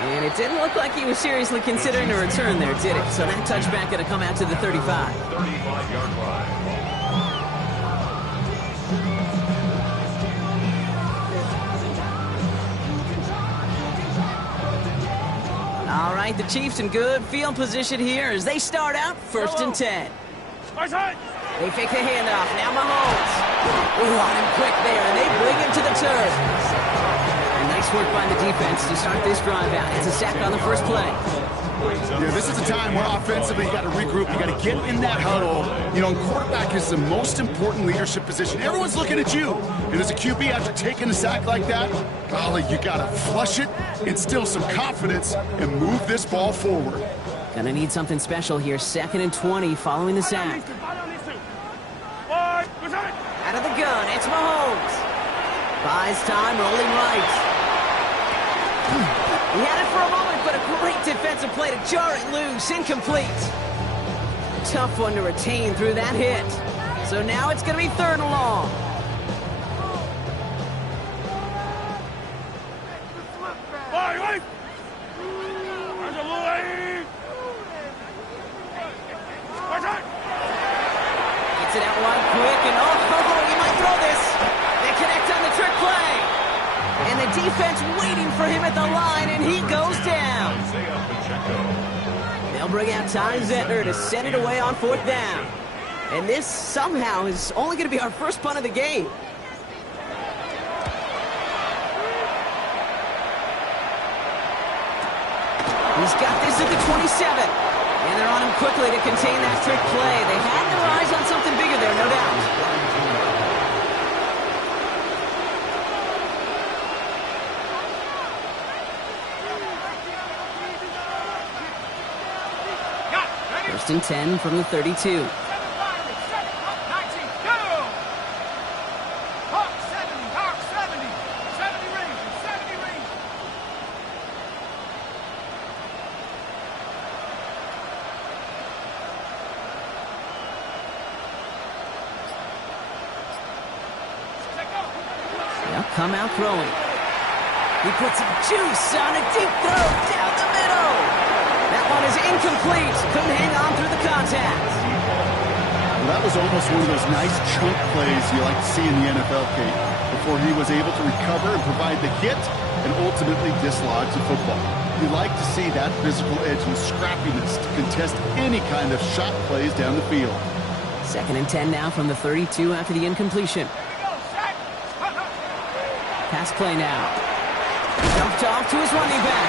And it didn't look like he was seriously considering a return there, did it? So that touchback going to come out to the 35. 35-yard line. All right, the Chiefs in good field position here as they start out 1st and 10. They fake the handoff. Now Mahomes. On him quick there, and they bring him to the turf. And nice work by the defense to start this drive out. It's a sack on the first play. Yeah, this is a time where offensively you got to regroup. You got to get in that huddle. You know, quarterback is the most important leadership position. Everyone's looking at you. And as a QB, after taking a sack like that, golly, you got to flush it, instill some confidence, and move this ball forward. Gonna need something special here. 2nd and 20 following the sack. Out of the gun, it's Mahomes. Buys time, rolling right. He had it for a moment, but a great defensive play to jar it loose. Incomplete. Tough one to retain through that hit. So now it's going to be 3rd and long. Gets it out wide quick, and he might throw this. They connect on the trick play. And the defense waiting for him at the line, and he goes down. They'll bring out Ty Zentner to send it away on 4th down. And this somehow is only going to be our first punt of the game. He's got this at the 27. And they're on him quickly to contain that trick play. They had their eyes on something bigger there, no doubt. First and 10 from the 32. Come out throwing. He puts some juice on a deep throw down the middle. That one is incomplete. Couldn't hang on through the contact. Well, that was almost one of those nice chunk plays you like to see in the NFL, Kate, before he was able to recover and provide the hit and ultimately dislodge the football. You like to see that physical edge and scrappiness to contest any kind of shot plays down the field. 2nd and 10 now from the 32 after the incompletion. Pass play now. Dumped off to his running back.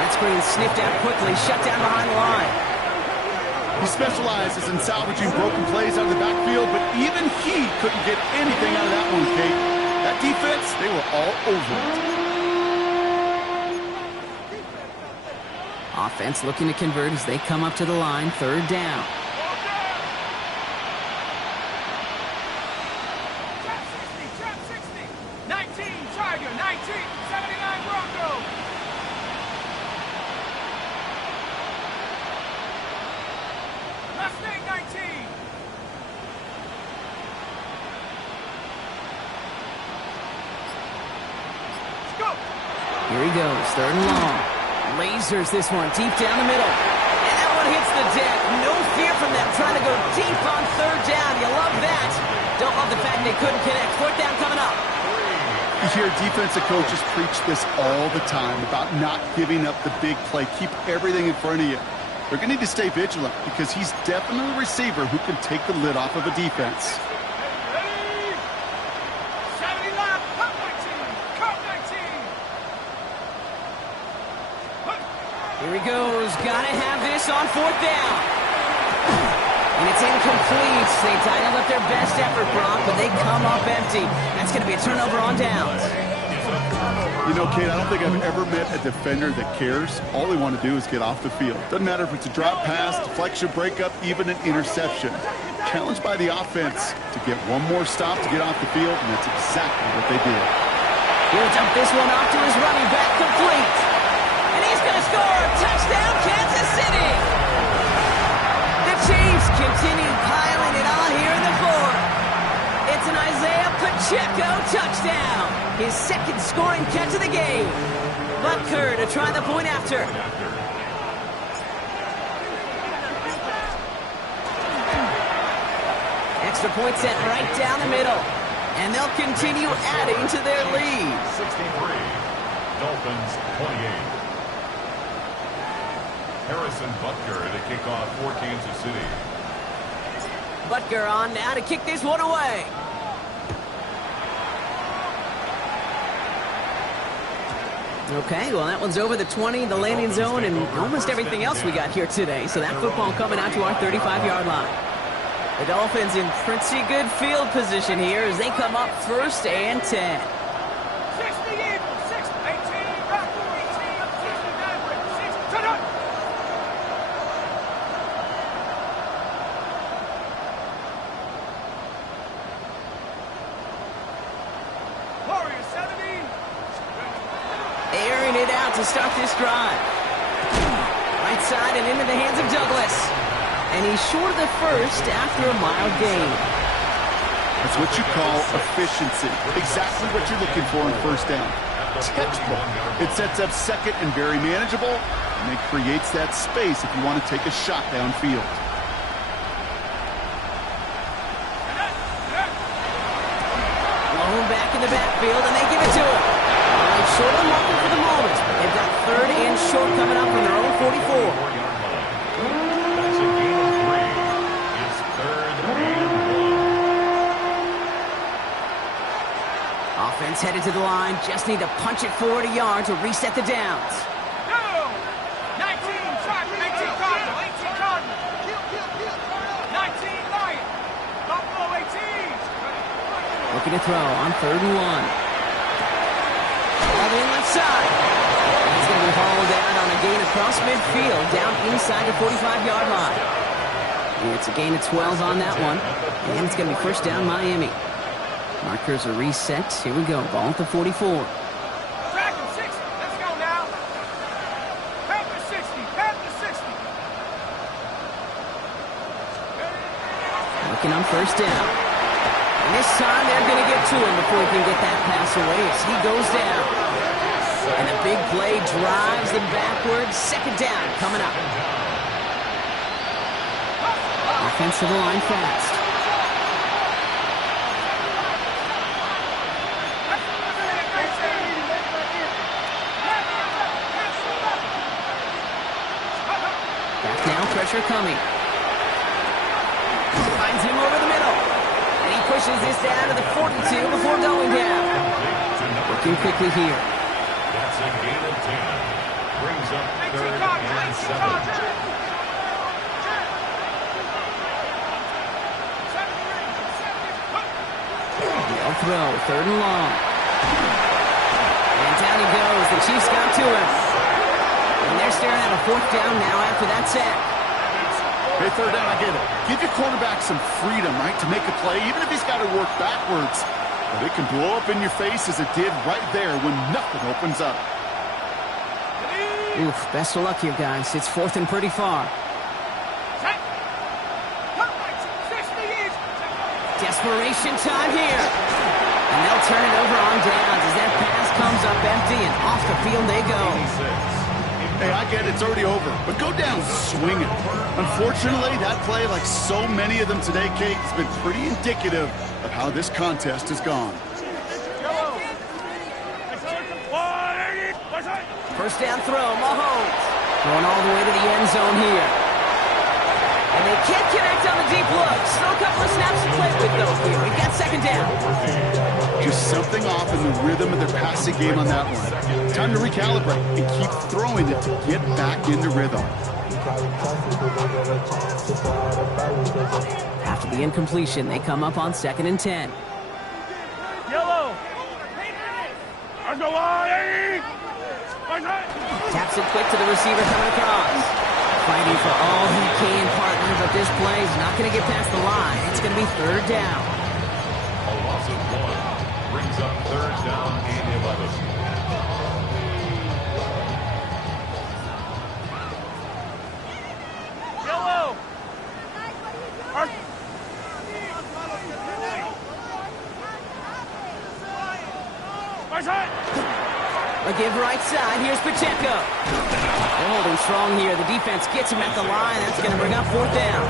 That screen sniffed out quickly, shut down behind the line. He specializes in salvaging broken plays out of the backfield, but even he couldn't get anything out of that one, Kate. That defense, they were all over it. Offense looking to convert as they come up to the line, 3rd down. Here he goes, 3rd and long. Lasers this one deep down the middle. And that one hits the deck. No fear from them trying to go deep on 3rd down. You love that. Don't love the fact they couldn't connect. 4th down coming up. You hear defensive coaches preach this all the time about not giving up the big play. Keep everything in front of you. They're going to need to stay vigilant because he's definitely a receiver who can take the lid off of a defense. Here he goes. Gotta have this on 4th down. And it's incomplete. They titled up their best effort, Brock, but they come up empty. That's going to be a turnover on downs. You know, Kate, I don't think I've ever met a defender that cares. All they want to do is get off the field. Doesn't matter if it's a drop pass, deflection, breakup, even an interception. Challenged by the offense to get one more stop to get off the field, and that's exactly what they did. He'll dump this one off to his running back, complete. And he's going to score. Touchdown, Kansas City. The Chiefs continue piling it on here in the 4th. It's an Isaiah Pacheco touchdown. His 2nd scoring catch of the game. Butker to try the point after. Extra point set right down the middle. And they'll continue adding to their lead. 63. Dolphins 28. Harrison Butker to kick off for Kansas City. Butker on now to kick this one away. Okay, well, that one's over the 20, the landing zone, and almost everything else we got here today. So that football coming out to our 35-yard line. The Dolphins in pretty good field position here as they come up 1st and 10. Airing it out to start this drive. Right side and into the hands of Douglas. And he's short of the 1st after a mild gain. That's what you call efficiency. Exactly what you're looking for in 1st down. Textbook. It sets up 2nd and very manageable, and it creates that space if you want to take a shot downfield. Blown back in the backfield, and they give it to him. Short on marker for the moment. They've got 3rd and short coming up from their own 44. headed to the line. Just need to punch it forward a yard to reset the downs. Go! 19 Charger, 18 Cardinal, 18 Cardinal. 19 Lion. Buffalo 18. Looking to throw on 3rd and 1. All the way left side. He's going to be hauled out on a gain across midfield, down inside the 45-yard line. It's a gain of 12 on that one, and it's going to be first down Miami. Markers are reset. Here we go. Ball at the 44. Track him 60. Let's go now. Panther 60. Panther 60. Looking on first down. And this time they're going to get to him before he can get that pass away as he goes down. And the big play drives them backwards. 2nd down coming up. Offensive line fast. Back now, pressure coming. Finds him over the middle. And he pushes this down to the 42 before going down. Working quickly here. That's a gain of 10. Brings up 3rd and 7. They'll throw, 3rd and long. And down he goes. The Chiefs got to him. And they're staring at a 4th down now after that sack. Hey, 3rd down, I get it. Give your quarterback some freedom, right, to make a play, even if he's got to work backwards. But it can blow up in your face as it did right there when nothing opens up. Oof, best of luck here, guys. It's 4th and pretty far. Desperation time here. And they'll turn it over on downs as that pass comes up empty and off the field they go. Hey, I get it. It's already over. But go down swinging. Unfortunately, that play, like so many of them today, Kate, has been pretty indicative of how this contest has gone. First down throw, Mahomes. Going all the way to the end zone here. And they can't connect on the deep look. Still a couple of snaps to play with, though, here. We've got 2nd down. Just something off in the rhythm of their passing game on that one. Time to recalibrate and keep throwing it to get back into rhythm. After the incompletion, they come up on 2nd and 10. Yellow. Taps it quick to the receiver coming across. Fighting for all he can, partner, but this play is not going to get past the line. It's going to be 3rd down. A loss of 1 brings up 3rd down and 11. Yellow. A give right side. Here's Pacheco. They're holding strong here. The defense gets him at the line. That's going to bring up 4th down.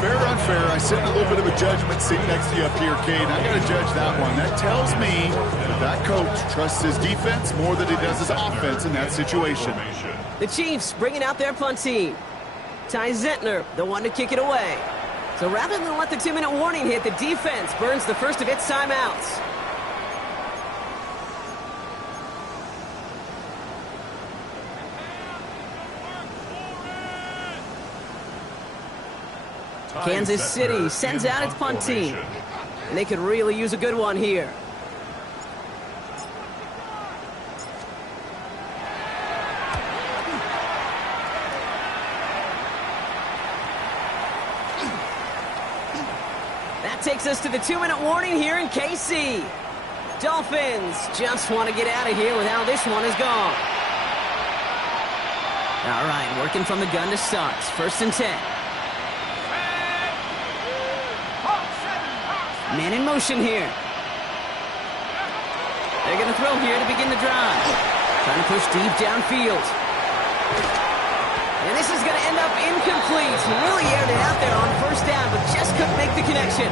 Fair or unfair, I sit in a little bit of a judgment seat next to you up here, Kate. I got to judge that one. That tells me that coach trusts his defense more than he does his offense in that situation. The Chiefs bringing out their punt team. Ty Zentner, the one to kick it away. So rather than let the 2-minute warning hit, the defense burns the first of its timeouts. Kansas City sends out its punt team. And they could really use a good one here. That takes us to the 2-minute warning here in KC. Dolphins just want to get out of here with how this one is gone. All right, working from the gun to start. 1st and 10. Man in motion here. They're going to throw here to begin the drive. Trying to push deep downfield. And this is going to end up incomplete. Really aired it out there on 1st down, but just couldn't make the connection.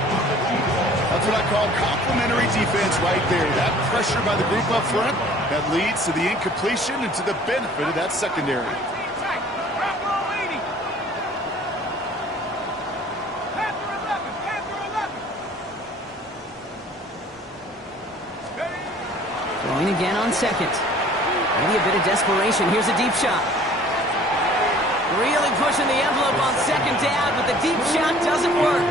That's what I call complimentary defense right there. That pressure by the group up front, that leads to the incompletion and to the benefit of that secondary. Throwing again on second. Maybe a bit of desperation. Here's a deep shot. Really pushing the envelope on second down, but the deep shot doesn't work.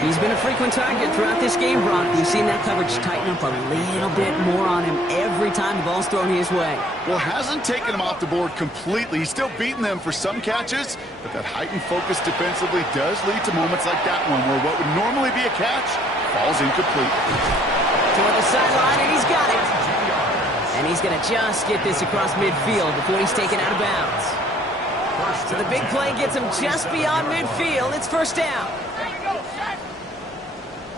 He's been a frequent target throughout this game, Brock. We've seen that coverage tighten up a little bit more on him every time the ball's thrown his way. Well, hasn't taken him off the board completely. He's still beating them for some catches, but that heightened focus defensively does lead to moments like that one where what would normally be a catch falls incomplete. Toward the sideline, and he's got it. And he's going to just get this across midfield before he's taken out of bounds. So the big play gets him just beyond midfield. It's first down. There we go, set.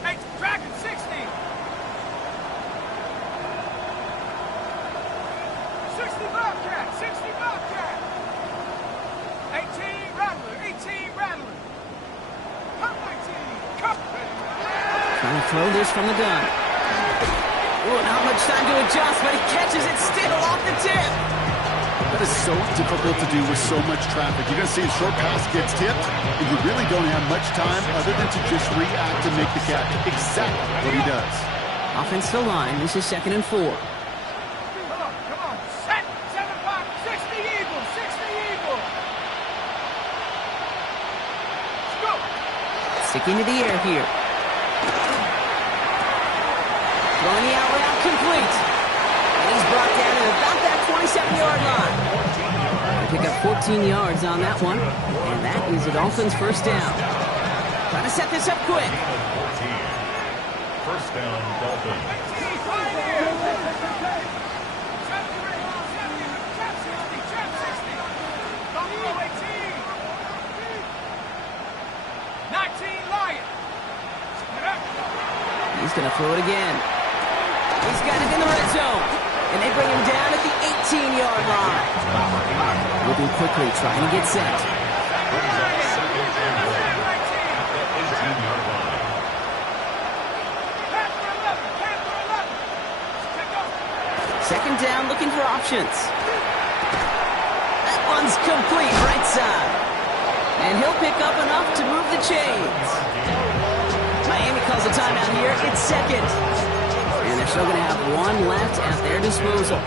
Hey, Dragon 60. 60 Bobcat, 60 Bobcat. 18 Rattler, 18 Rattler. Cup 19, Cup. Trying to throw this from the gun. Ooh, not much time to adjust, but he catches it still off the tip. That is so difficult to do with so much traffic. You're going to see a short pass gets tipped, and you really don't have much time other than to just react and make the catch. Exactly what he does. Offensive line, this is 2nd and 4. Come on, set. 7-5, 60 Eagle, 60 Eagle. Let's go. Sticking to the air here. Throwing the out route complete. And he's brought down at about that 27-yard line. They pick up 14 yards on that one. And that is the Dolphins' first down. Trying to set this up quick. 14. First down, Dolphins. He's going to throw it again. He's got it in the red zone. And they bring him down at the 18-yard line. Moving quickly, trying to get set. Second down, looking for options. That one's complete, right side. And he'll pick up enough to move the chains. Miami calls a timeout here. It's second. And they're still going to have one left at their disposal.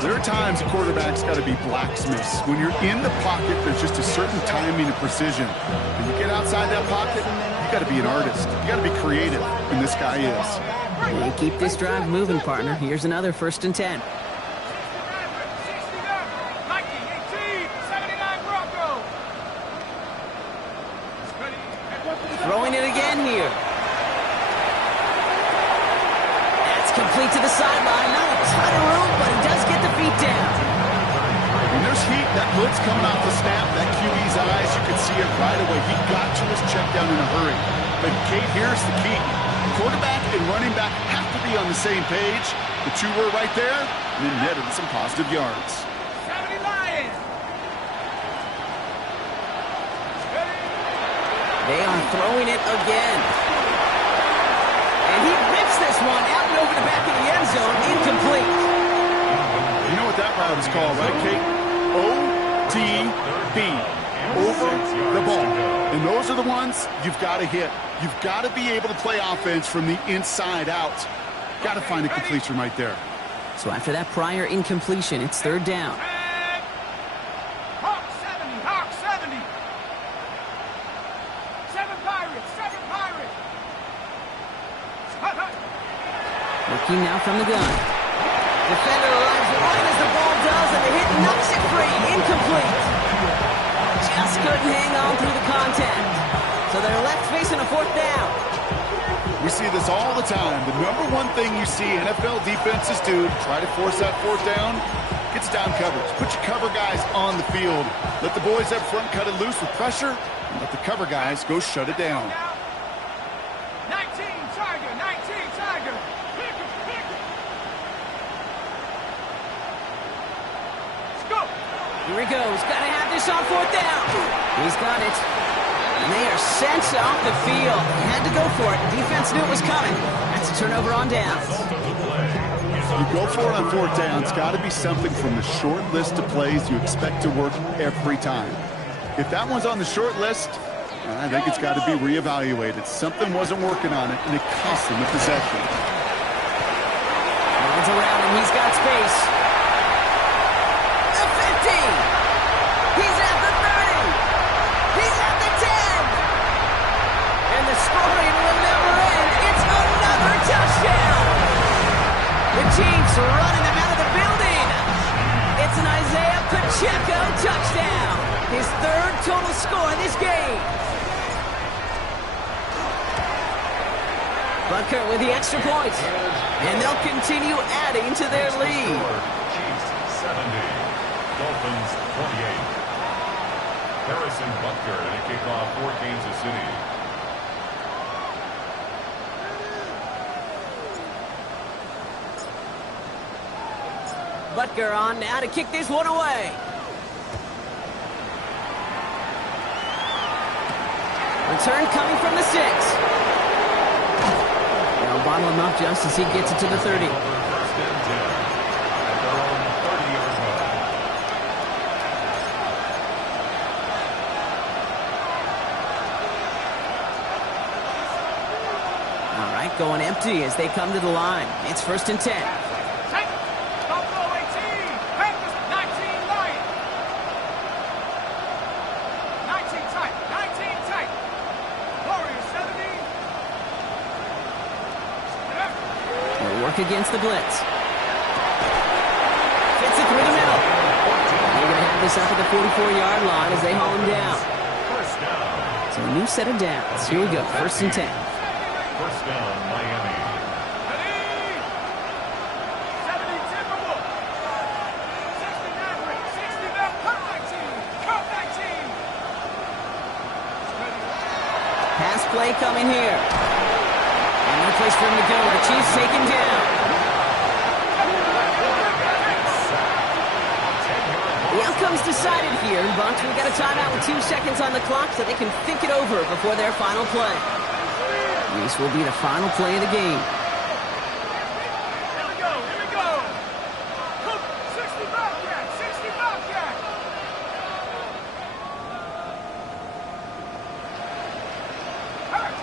There are times a quarterback's got to be blacksmiths. When you're in the pocket, there's just a certain timing and precision. When you get outside that pocket, you got to be an artist. You got to be creative, and this guy is. And keep this drive moving, partner. Here's another 1st and 10. Throwing it again here. That's complete to the sideline. Not a ton of room, but he does get the feet down. When there's heat, that hood's coming off the snap, that QB's eyes, you can see it right away. He got to his check down in a hurry. But Kate, here's the key. Quarterback and running back have to be on the same page. The two were right there, and then netted some positive yards. 70 Lions. They are throwing it again. And he rips this one out and over the back of the end zone. Incomplete. You know what that route is called, right, Kate? OTB. Over the ball. And those are the ones you've got to hit. You've got to be able to play offense from the inside out. Got to find a completion right there. So after that prior incompletion, it's 3rd down. Hawk 70, Hawk 70. 7 Pirates, 7 Pirates. Working now from the gun. Defender arrives right as the ball does, and the hit knocks it free. Incomplete. Just couldn't hang on through the contact. So they're left facing a 4th down. We see this all the time. The number one thing you see NFL defenses do to try to force that 4th down, gets down coverage. Put your cover guys on the field. Let the boys up front cut it loose with pressure, and let the cover guys go shut it down. 19 Tiger, 19 Tiger. Pick it, pick it. Let's go. Here he goes. Got to have this on 4th down. He's got it. And they are sent off the field. Had to go for it. Defense knew it was coming. That's a turnover on downs. You go for it on 4th down. It's got to be something from the short list of plays you expect to work every time. If that one's on the short list, I think it's got to be reevaluated. Something wasn't working on it, and it cost them the possession. It's around him. He's got space. The 50. He's at the 30. He's at the 10. And the scoring will never end. It's another touchdown. The Chiefs running him out of the building. It's an Isaiah Pacheco touchdown. His third total score in this game. Butker with the extra point. And they'll continue adding to their lead. Chiefs 70, Dolphins 28. Harrison Butker in a kickoff for Kansas City. Butker on now to kick this one away. Return coming from the 6. They'll bottle him up just as he gets it to the 30. First and 10 at their own 30-yard line. All right, going empty as they come to the line. It's first and 10. Buffalo 18. Panthers 19 light. 19 tight. 19 tight. Warriors 70. They'll work against the blitz. Gets it through the middle. They're going to have this up at the 44-yard line as they haul him down. First down. So a new set of downs. Here we go, first and 10. First down, Miami. 70 Timberwolves. 60 Maverick. 60 Maverick. Cut 19. Cut 19. Pass play coming here. And no place for him to go. The Chiefs take him down. The outcome's decided here, but we've got a timeout with 2 seconds on the clock so they can think it over before their final play. This will be the final play of the game. Here we go. Here we go. Cook. 60 Bobcat. 60 Bobcat. Hurry.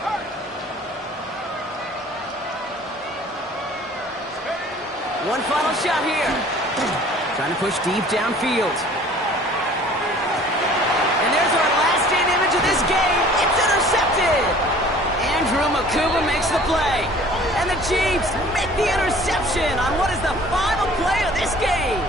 One final shot here. Trying to push deep downfield. And there's our last-in image of this game. It's intercepted. Andrew Makuba makes the play. And the Chiefs make the interception on what is the final play of this game.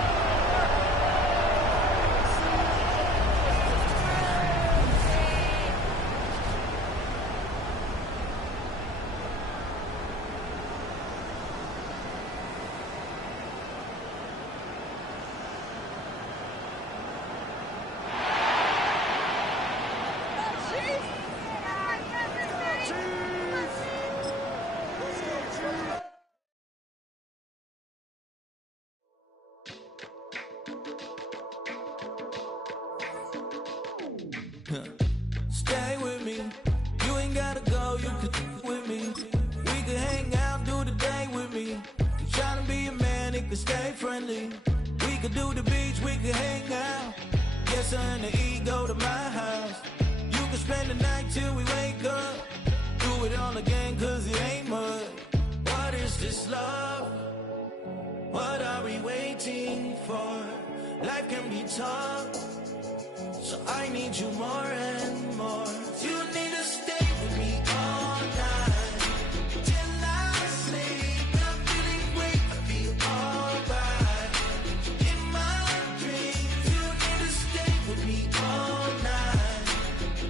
Stay with me. You ain't gotta go, you could with me. We could hang out, do the day with me. You tryna be a man, it could stay friendly. We could do the beach, we could hang out. Yes, her and the E go to my house. You could spend the night till we wake up. Do it all again, cause it ain't mud. What is this love? What are we waiting for? Life can be tough, so I need you more and more. You need to stay with me all night till I sleep. I'm feeling great, I feel alright. In my dreams, you need to stay with me all night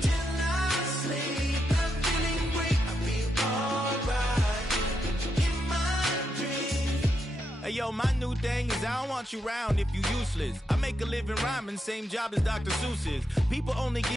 till I sleep. I'm feeling great, I feel alright. In my dreams. Hey yo, my new thing is I don't want you round if you useless. I make a living rhyming, same job as Dr. Seuss's. People only give